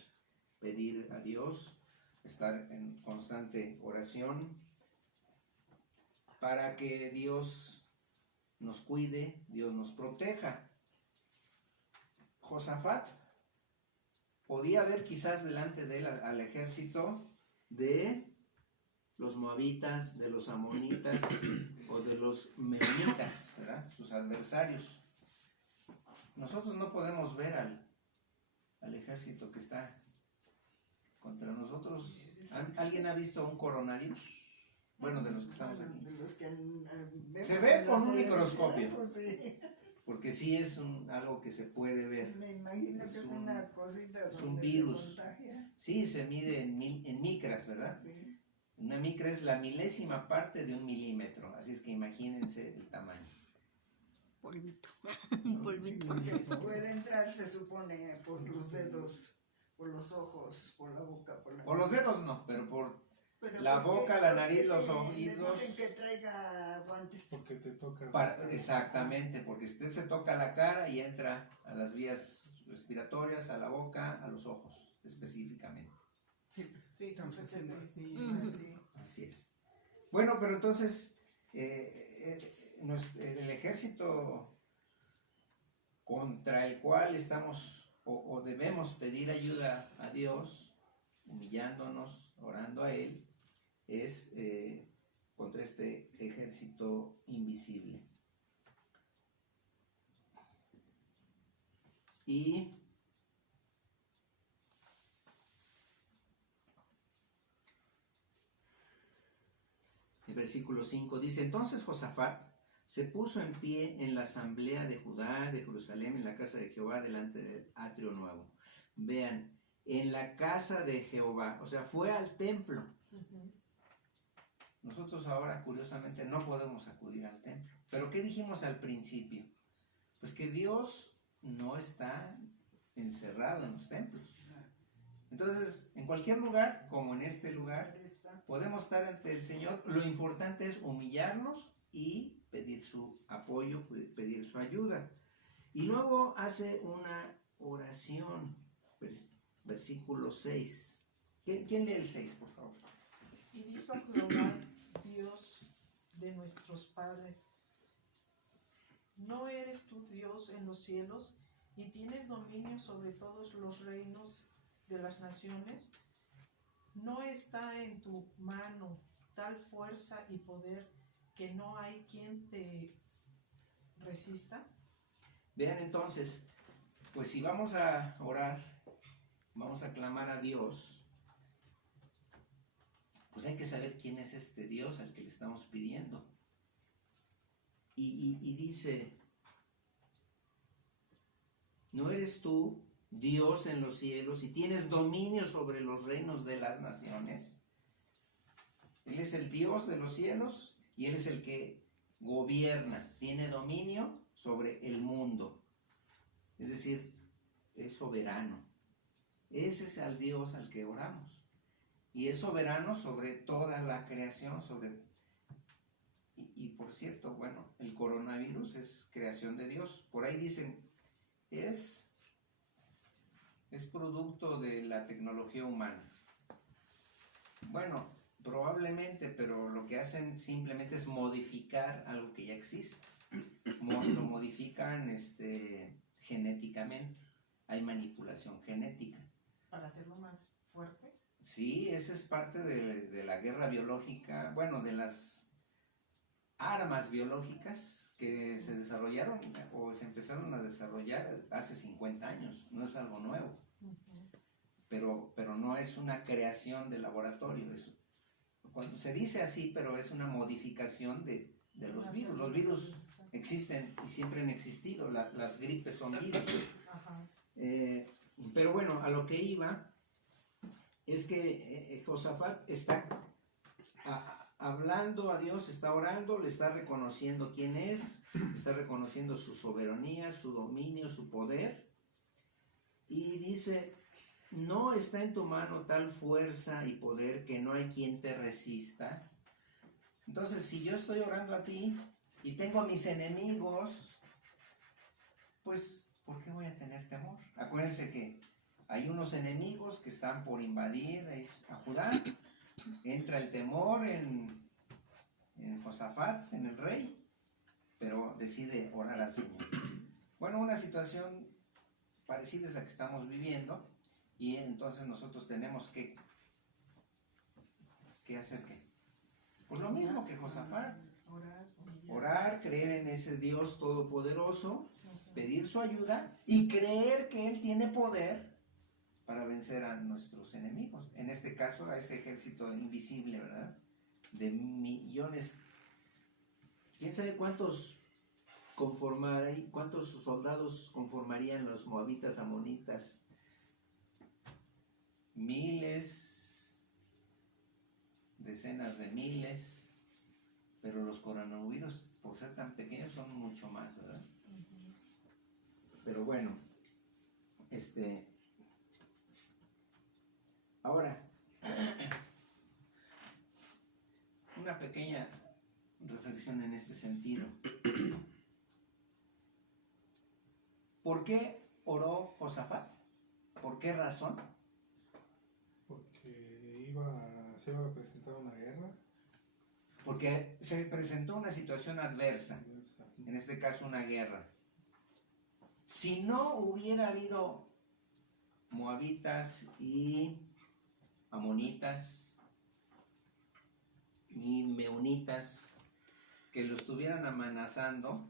Pedir a Dios, estar en constante oración para que Dios nos cuide, Dios nos proteja. Josafat podía ver quizás delante de él al ejército de los moabitas, de los amonitas o de los meunitas, ¿verdad? Sus adversarios. Nosotros no podemos ver al ejército que está contra nosotros. ¿Alguien ha visto un coronavirus? Bueno, de los que estamos aquí. De los que Se ve con un televisión, microscopio. pues, sí. Porque sí es algo que se puede ver. Me imagino Es que es un- una cosita es un donde virus. se contagia. Sí, se mide en micras, ¿verdad? Sí. Una micra es la milésima parte de un milímetro. Así es que imagínense el tamaño. Polvito. ¿No? Polvito. Porque puede entrar, se supone, por los dedos, por los ojos, por la boca, por la Por los dedos no, pero por Pero la ¿por qué? boca, la ¿Por nariz, qué los le oídos. dicen que traiga guantes? Porque te toca. Exactamente, porque usted se toca la cara y entra a las vías respiratorias, a la boca, a los ojos, específicamente. Sí, Sí, estamos se haciendo entiende. así. Ujú. Sí. Así es. Bueno, pero entonces el ejército contra el cual estamos o debemos pedir ayuda a Dios, humillándonos, orando a Él, es contra este ejército invisible. Y el versículo 5 dice: entonces Josafat se puso en pie en la asamblea de Judá, de Jerusalén, en la casa de Jehová, delante del atrio nuevo. Vean, en la casa de Jehová, o sea, fue al templo. Nosotros ahora, curiosamente, no podemos acudir al templo. ¿Pero qué dijimos al principio? Pues que Dios no está encerrado en los templos. Entonces, en cualquier lugar, como en este lugar, podemos estar ante el Señor. Lo importante es humillarnos y pedir su apoyo, pedir su ayuda. Y luego hace una oración, versículo 6. ¿Quién lee el 6, por favor? Y dijo Jehová, Dios de nuestros padres: ¿no eres tú Dios en los cielos y tienes dominio sobre todos los reinos de las naciones? ¿No está en tu mano tal fuerza y poder que no hay quien te resista? Vean entonces, pues si vamos a orar, vamos a clamar a Dios, pues hay que saber quién es este Dios al que le estamos pidiendo. Y dice: ¿no eres tú Dios en los cielos y tienes dominio sobre los reinos de las naciones? Él es el Dios de los cielos y Él es el que gobierna, tiene dominio sobre el mundo. Es decir, es soberano. Ese es el Dios al que oramos. Y es soberano sobre toda la creación, y por cierto, bueno, el coronavirus es creación de Dios. Por ahí dicen, es producto de la tecnología humana. Bueno, probablemente, pero lo que hacen simplemente es modificar algo que ya existe. Lo modifican genéticamente. Hay manipulación genética. ¿Para hacerlo más fuerte? Sí, esa es parte de la guerra biológica, bueno, de las armas biológicas que se desarrollaron o se empezaron a desarrollar hace 50 años. No es algo nuevo, pero no es una creación de laboratorio. Cuando se dice así, pero es una modificación de los virus. Los virus existen y siempre han existido. Las gripes son virus. Pero bueno, a lo que iba es que Josafat está hablando a Dios, está orando, le está reconociendo quién es, está reconociendo su soberanía, su dominio, su poder, y dice: ¿no está en tu mano tal fuerza y poder que no hay quien te resista? Entonces, si yo estoy orando a ti y tengo a mis enemigos, pues, ¿por qué voy a tener temor? Acuérdense que hay unos enemigos que están por invadir a Judá. Entra el temor en Josafat, en el rey, pero decide orar al Señor. Bueno, una situación parecida es la que estamos viviendo, y entonces nosotros tenemos que hacer ¿qué? Pues lo mismo que Josafat. Orar, creer en ese Dios todopoderoso, pedir su ayuda y creer que Él tiene poder para vencer a nuestros enemigos. En este caso, a este ejército invisible, ¿verdad? De millones. ¿Quién sabe cuántos soldados conformarían los moabitas, amonitas? Miles, decenas de miles, pero los coronavirus, por ser tan pequeños, son mucho más, ¿verdad? Pero bueno, ahora, una pequeña reflexión en este sentido. ¿Por qué oró Josafat? ¿Por qué razón? Porque se iba a presentar una guerra. porque se presentó una situación adversa, en este caso una guerra. Si no hubiera habido moabitas y amonitas y meunitas que lo estuvieran amenazando,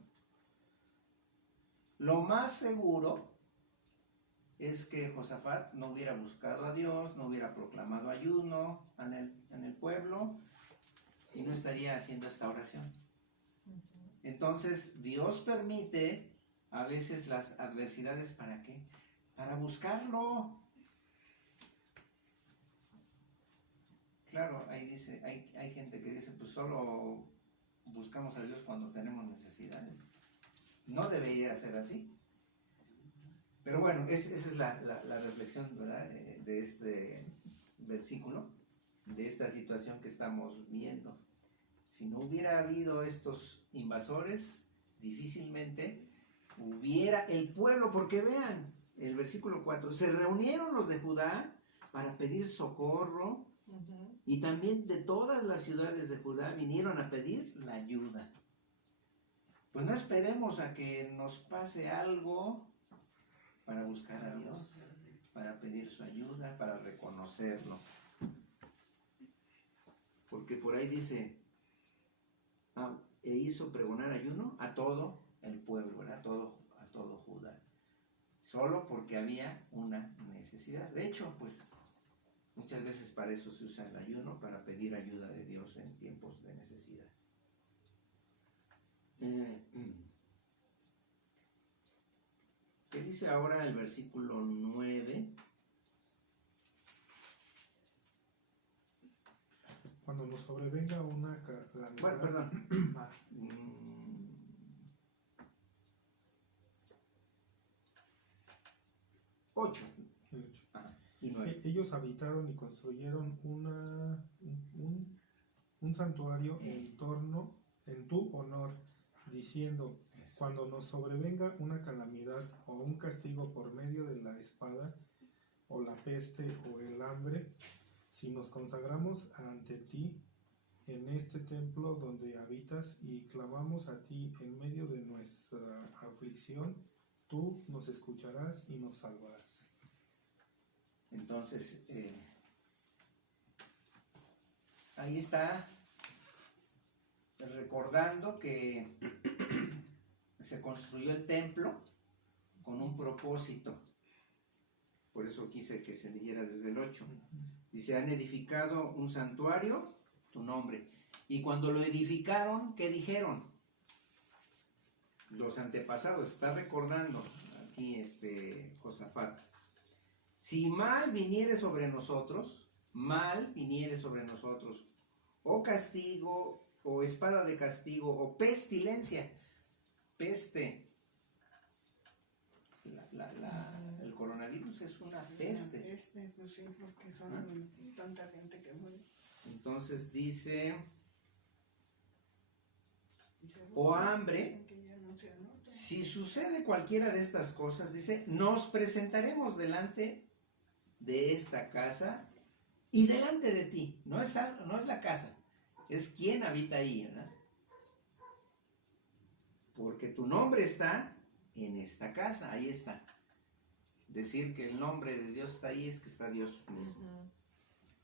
lo más seguro es que Josafat no hubiera buscado a Dios, no hubiera proclamado ayuno en el pueblo y no estaría haciendo esta oración. Entonces Dios permite a veces las adversidades, ¿para qué? Para buscarlo. Claro, ahí dice, hay gente que dice, pues solo buscamos a Dios cuando tenemos necesidades. No debería ser así. Pero bueno, esa es la reflexión, ¿verdad?, de este versículo, de esta situación que estamos viendo. Si no hubiera habido estos invasores, difícilmente hubiera el pueblo, porque vean, el versículo 4, se reunieron los de Judá para pedir socorro, y también de todas las ciudades de Judá vinieron a pedir la ayuda. Pues no esperemos a que nos pase algo para buscar a Dios, para pedir su ayuda, para reconocerlo. Porque por ahí dice, e hizo pregonar ayuno a todo el pueblo, ¿verdad? A todo Judá. Solo porque había una necesidad. De hecho, pues muchas veces para eso se usa el ayuno, para pedir ayuda de Dios en tiempos de necesidad. ¿Qué dice ahora el versículo 9? Cuando nos sobrevenga una calamidad. Bueno, perdón. Ah, 8 el ocho. y 9. Ellos habitaron y construyeron un santuario en tu honor, diciendo, cuando nos sobrevenga una calamidad o un castigo por medio de la espada, o la peste, o el hambre, si nos consagramos ante ti en este templo donde habitas y clamamos a ti en medio de nuestra aflicción, tú nos escucharás y nos salvarás. Entonces, ahí está recordando que se construyó el templo con un propósito. Por eso quise que se leyera desde el 8. Dice, han edificado un santuario, tu nombre. Y cuando lo edificaron, ¿qué dijeron? Los antepasados, está recordando aquí Josafat. Si mal viniere sobre nosotros, o castigo, o espada de castigo, o pestilencia, peste. El coronavirus es una peste. Pues sí, porque son tanta gente que muere. Entonces dice, o hambre, si sucede cualquiera de estas cosas, dice, nos presentaremos delante de esta casa y delante de ti. No es la casa, es quien habita ahí, ¿verdad? Porque tu nombre está en esta casa, ahí está. Decir que el nombre de Dios está ahí es que está Dios mismo.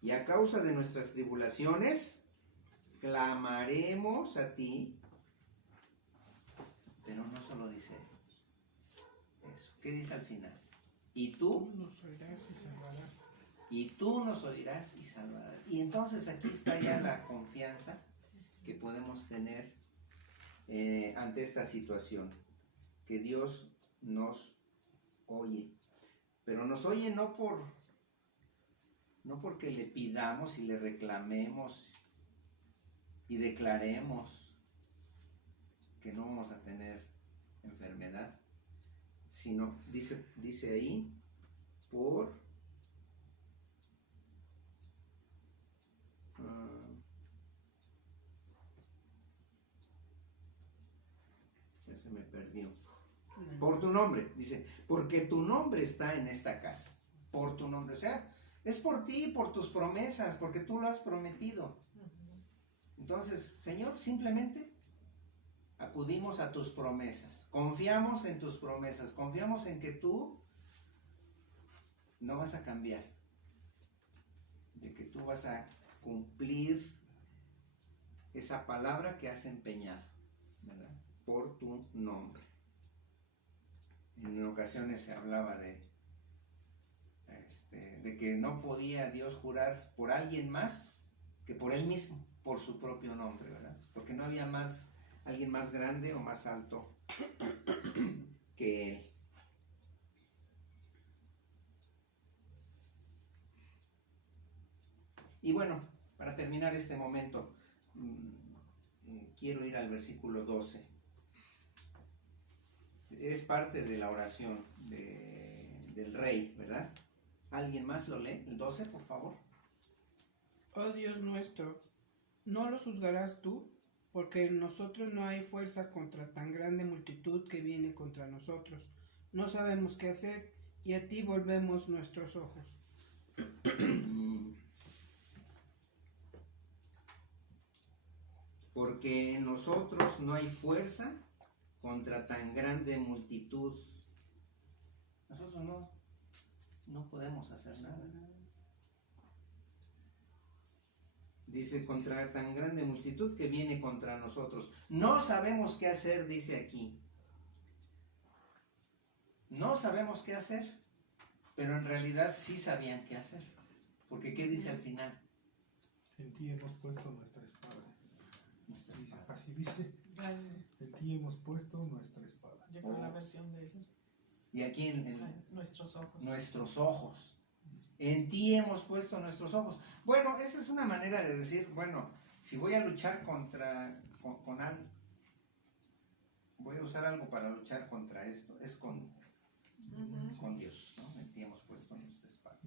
Y a causa de nuestras tribulaciones, clamaremos a ti. Pero no solo dice eso. ¿Qué dice al final? Y tú nos oirás y salvarás. Y tú nos oirás y salvarás. Y entonces aquí está ya la confianza que podemos tener ante esta situación. Que Dios nos oye. Pero nos oye no porque le pidamos y le reclamemos y declaremos que no vamos a tener enfermedad, sino, dice ahí, ya se me perdió. Por tu nombre, dice, porque tu nombre está en esta casa, por tu nombre, o sea, es por ti, por tus promesas, porque tú lo has prometido. Entonces, Señor, simplemente acudimos a tus promesas, confiamos en tus promesas, confiamos en que tú no vas a cambiar, de que tú vas a cumplir esa palabra que has empeñado, ¿verdad? Por tu nombre. En ocasiones se hablaba de que no podía Dios jurar por alguien más que por Él mismo, por su propio nombre, ¿verdad? Porque no había alguien más grande o más alto que Él. Y bueno, para terminar este momento, quiero ir al versículo 12. Es parte de la oración del rey, ¿verdad? ¿Alguien más lo lee? El 12, por favor. Oh Dios nuestro, ¿no los juzgarás tú? Porque en nosotros no hay fuerza contra tan grande multitud que viene contra nosotros. No sabemos qué hacer y a ti volvemos nuestros ojos. Porque en nosotros no hay fuerza contra tan grande multitud. Nosotros no podemos hacer nada. Dice, contra tan grande multitud que viene contra nosotros. No sabemos qué hacer, dice aquí. No sabemos qué hacer, pero en realidad sí sabían qué hacer. Porque ¿qué dice al final? En ti hemos puesto nuestra espada. Nuestra espada. Así dice. En ti hemos puesto nuestra espada. Yo creo la versión de Y aquí nuestros ojos. Nuestros ojos. En ti hemos puesto nuestros ojos. Bueno, esa es una manera de decir, bueno, si voy a luchar con algo, voy a usar algo para luchar contra esto, es con Dios, ¿no? En ti hemos puesto nuestra espada.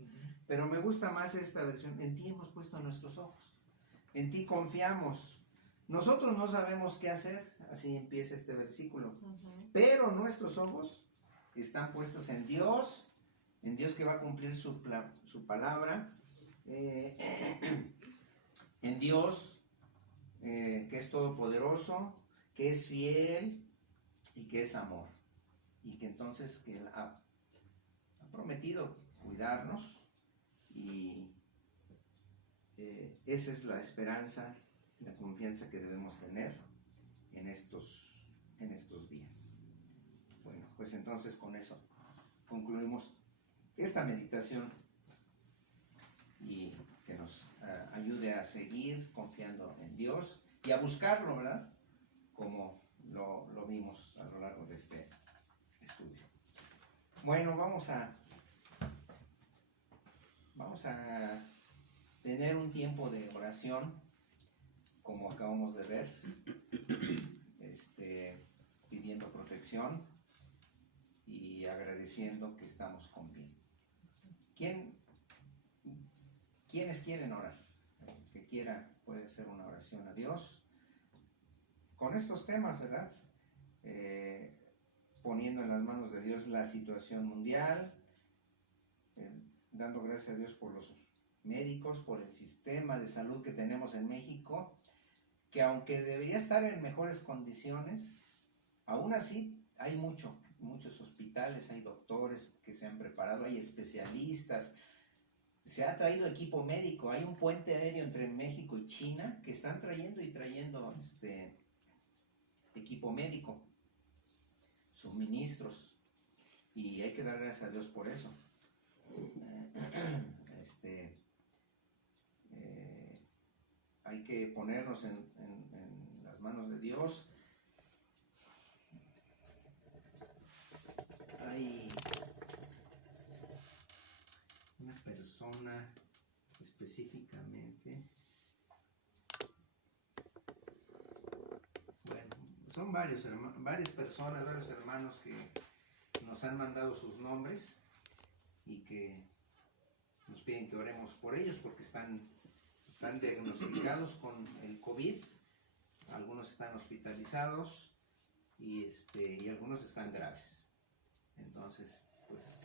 Pero me gusta más esta versión, en ti hemos puesto nuestros ojos. En ti confiamos. Nosotros no sabemos qué hacer, así empieza este versículo. Pero nuestros ojos están puestos en Dios que va a cumplir su palabra, en Dios que es todopoderoso, que es fiel y que es amor. Y que entonces que Él ha prometido cuidarnos y esa es la esperanza, la confianza que debemos tener en estos días. Bueno, pues entonces con eso concluimos esta meditación y que nos ayude a seguir confiando en Dios y a buscarlo, ¿verdad? Como lo vimos a lo largo de este estudio. Bueno, vamos a tener un tiempo de oración, como acabamos de ver, pidiendo protección y agradeciendo que estamos con bien. ¿Quiénes quieren orar? El que quiera puede hacer una oración a Dios con estos temas, ¿verdad? Poniendo en las manos de Dios la situación mundial, dando gracias a Dios por los médicos, por el sistema de salud que tenemos en México, que aunque debería estar en mejores condiciones, aún así hay muchos hospitales, hay doctores que se han preparado, hay especialistas, se ha traído equipo médico, hay un puente aéreo entre México y China que están trayendo equipo médico, suministros, y hay que dar gracias a Dios por eso. Hay que ponernos en las manos de Dios. Hay una persona específicamente, bueno, son varias personas, varios hermanos que nos han mandado sus nombres y que nos piden que oremos por ellos porque están diagnosticados con el COVID, algunos están hospitalizados y algunos están graves. Entonces, pues,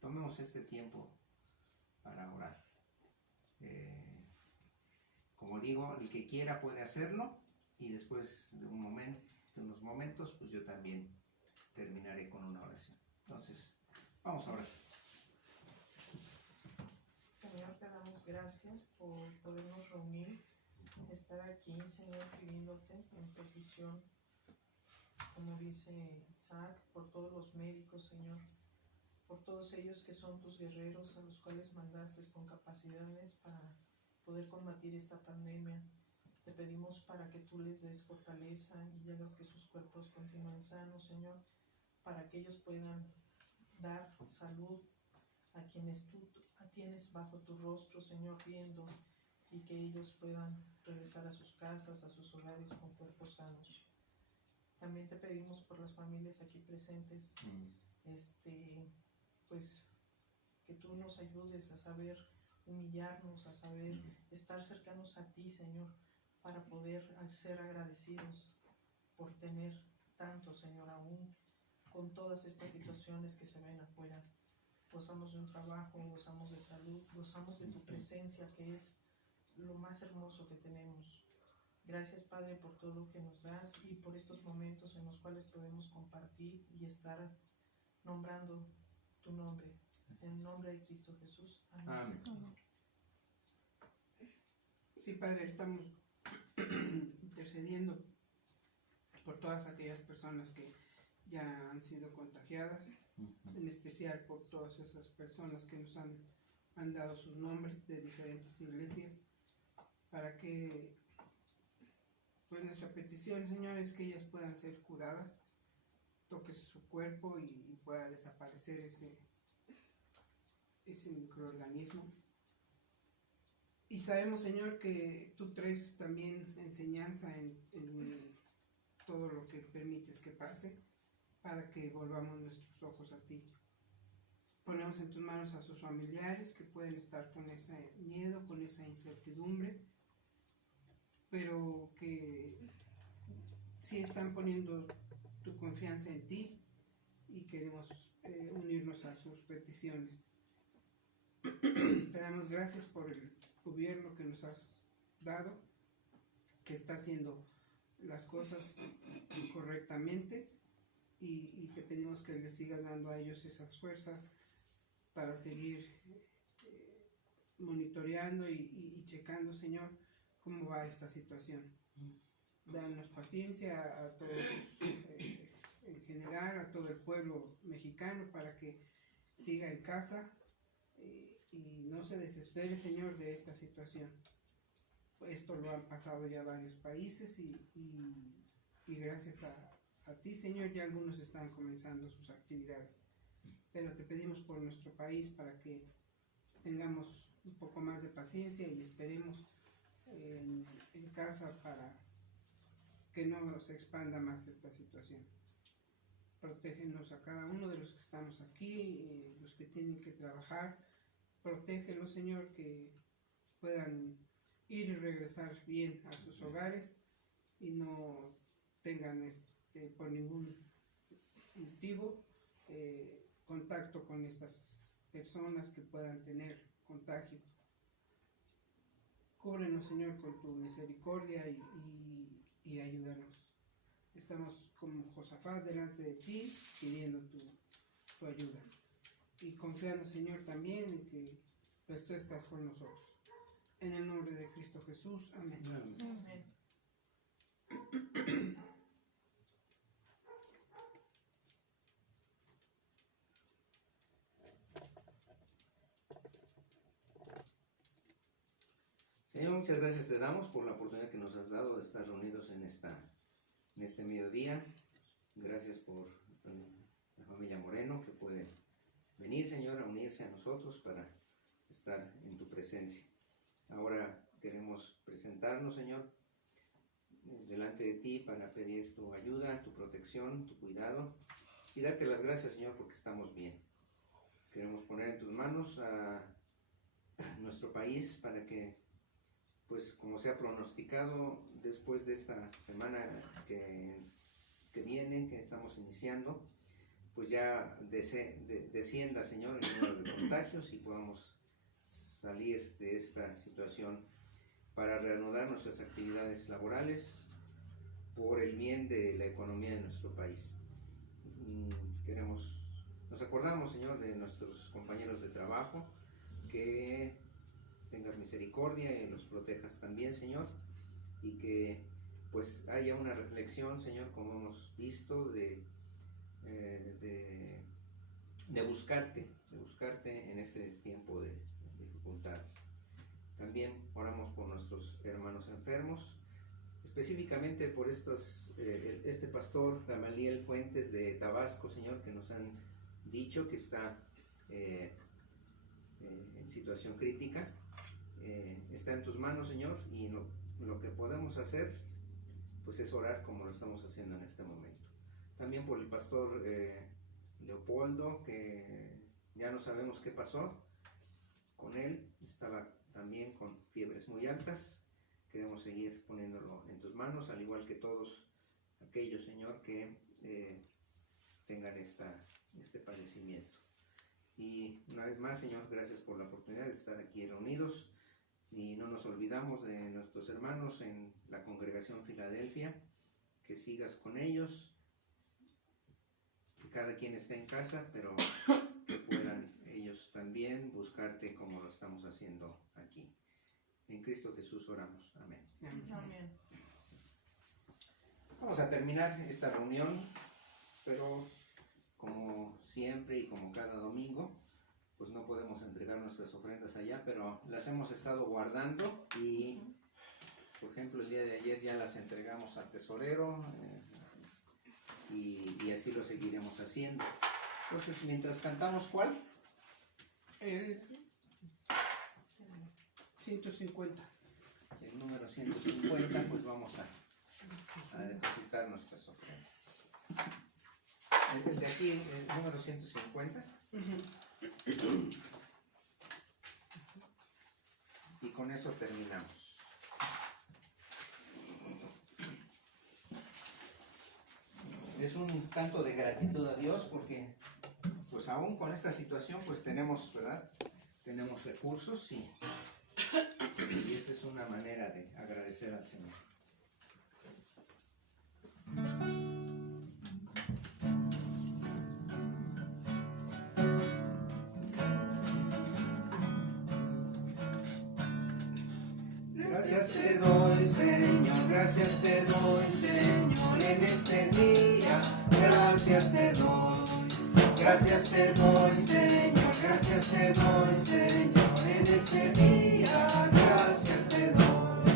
tomemos este tiempo para orar. como digo, el que quiera puede hacerlo y después de unos momentos, pues yo también terminaré con una oración. Entonces, vamos a orar. Señor, te damos gracias por podernos reunir, estar aquí, Señor, pidiéndote en petición, como dice Isaac, por todos los médicos, Señor, por todos ellos que son tus guerreros, a los cuales mandaste con capacidades para poder combatir esta pandemia. Te pedimos para que tú les des fortaleza y hagas que sus cuerpos continúen sanos, Señor, para que ellos puedan dar salud a quienes tú tienes bajo tu rostro, Señor, viendo, y que ellos puedan regresar a sus casas, a sus hogares con cuerpos sanos. También te pedimos por las familias aquí presentes, pues que tú nos ayudes a saber humillarnos, a saber estar cercanos a ti, Señor, para poder ser agradecidos por tener tanto, Señor, aún con todas estas situaciones que se ven afuera. Gozamos de un trabajo, gozamos de salud, gozamos de tu presencia, que es lo más hermoso que tenemos. Gracias, Padre, por todo lo que nos das y por estos momentos en los cuales podemos compartir y estar nombrando tu nombre. En el nombre de Cristo Jesús. Amén. Amén. Sí, Padre, estamos intercediendo por todas aquellas personas que ya han sido contagiadas, en especial por todas esas personas que nos han dado sus nombres de diferentes iglesias, para que, pues nuestra petición, Señor, es que ellas puedan ser curadas, toques su cuerpo y pueda desaparecer ese microorganismo. Y sabemos, Señor, que tú traes también enseñanza en todo lo que permites que pase, para que volvamos nuestros ojos a ti. Ponemos en tus manos a sus familiares que pueden estar con ese miedo, con esa incertidumbre, pero que sí están poniendo tu confianza en ti y queremos unirnos a sus peticiones. Te damos gracias por el gobierno que nos has dado, que está haciendo las cosas correctamente, y te pedimos que les sigas dando a ellos esas fuerzas para seguir monitoreando y checando, Señor, cómo va esta situación. Danos paciencia a todos en general, a todo el pueblo mexicano, para que siga en casa y no se desespere, Señor, de esta situación. Esto lo han pasado ya varios países y gracias a ti, Señor, ya algunos están comenzando sus actividades. Pero te pedimos por nuestro país para que tengamos un poco más de paciencia y esperemos en casa para que no se expanda más esta situación. Protégenos a cada uno de los que estamos aquí, los que tienen que trabajar. Protégelos, Señor, que puedan ir y regresar bien a sus hogares y no tengan por ningún motivo contacto con estas personas que puedan tener contagio. Cúbrenos, Señor, con tu misericordia y ayúdanos. Estamos como Josafat delante de ti pidiendo tu ayuda y confiando, Señor, también en que pues tú estás con nosotros. En el nombre de Cristo Jesús. Amén. Amén. Señor, muchas gracias te damos por la oportunidad que nos has dado de estar reunidos en este mediodía. Gracias por la familia Moreno que puede venir, Señor, a unirse a nosotros para estar en tu presencia. Ahora queremos presentarnos, Señor, delante de ti para pedir tu ayuda, tu protección, tu cuidado y darte las gracias, Señor, porque estamos bien. Queremos poner en tus manos a nuestro país para que, pues como se ha pronosticado después de esta semana que viene, que estamos iniciando, pues ya descienda, Señor, el número de contagios y podamos salir de esta situación para reanudar nuestras actividades laborales por el bien de la economía de nuestro país. Nos acordamos, Señor, de nuestros compañeros de trabajo, que tengas misericordia y los protejas también, Señor, y que pues haya una reflexión, Señor, como hemos visto, de buscarte en este tiempo de dificultades. También oramos por nuestros hermanos enfermos, específicamente por este pastor Gamaliel Fuentes de Tabasco, Señor, que nos han dicho que está en situación crítica. Está en tus manos, Señor, y lo que podemos hacer pues es orar como lo estamos haciendo en este momento. También por el pastor Leopoldo, que ya no sabemos qué pasó con él, estaba también con fiebres muy altas. Queremos seguir poniéndolo en tus manos, al igual que todos aquellos, Señor, que tengan este padecimiento. Y una vez más, Señor, gracias por la oportunidad de estar aquí reunidos, y no nos olvidamos de nuestros hermanos en la Congregación Filadelfia, que sigas con ellos, que cada quien esté en casa, pero que puedan ellos también buscarte como lo estamos haciendo aquí. En Cristo Jesús oramos. Amén. Amén. Vamos a terminar esta reunión, pero como siempre y como cada domingo, pues no podemos entregar nuestras ofrendas allá, pero las hemos estado guardando y, por ejemplo, el día de ayer ya las entregamos al tesorero, y así lo seguiremos haciendo. Entonces, mientras cantamos, ¿cuál? El 150. El número 150, pues vamos a depositar nuestras ofrendas. El de aquí, el número 150. Y con eso terminamos. Es un canto de gratitud a Dios porque pues aún con esta situación pues tenemos, ¿verdad? Tenemos recursos y esta es una manera de agradecer al Señor. Gracias te doy, Señor, gracias te doy, Señor, en este día. Gracias te doy, Señor, gracias te doy, Señor, en este día. Gracias te doy.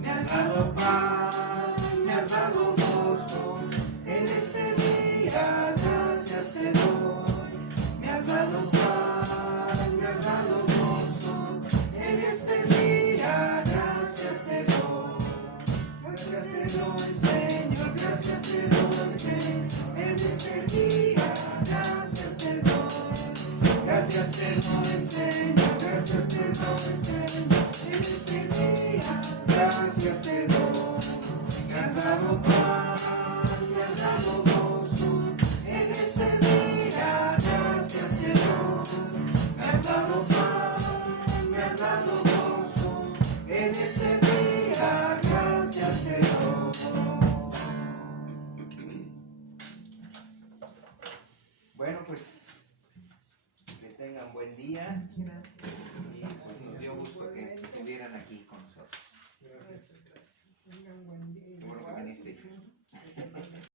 Me has dado paz, me has dado gozo, en este día. Gracias te doy. Me has dado paz, me has dado gozo, en este día. Gracias te doy. Gracias te doy, Señor, gracias te doy, Señor, en este día. Gracias te doy. Gracias te doy, Señor, gracias te doy, Señor, en este día. Gracias te doy. Me has dado paz, me has dado gozo, en este día. Gracias te doy. Me has dado paz, me has dado gozo, en este día. Gracias te doy. Bueno, pues que tengan buen día. Gracias. Y pues nos dio gusto que estuvieran aquí con nosotros. Gracias. Tengan buen día. Qué bueno que Igual. viniste.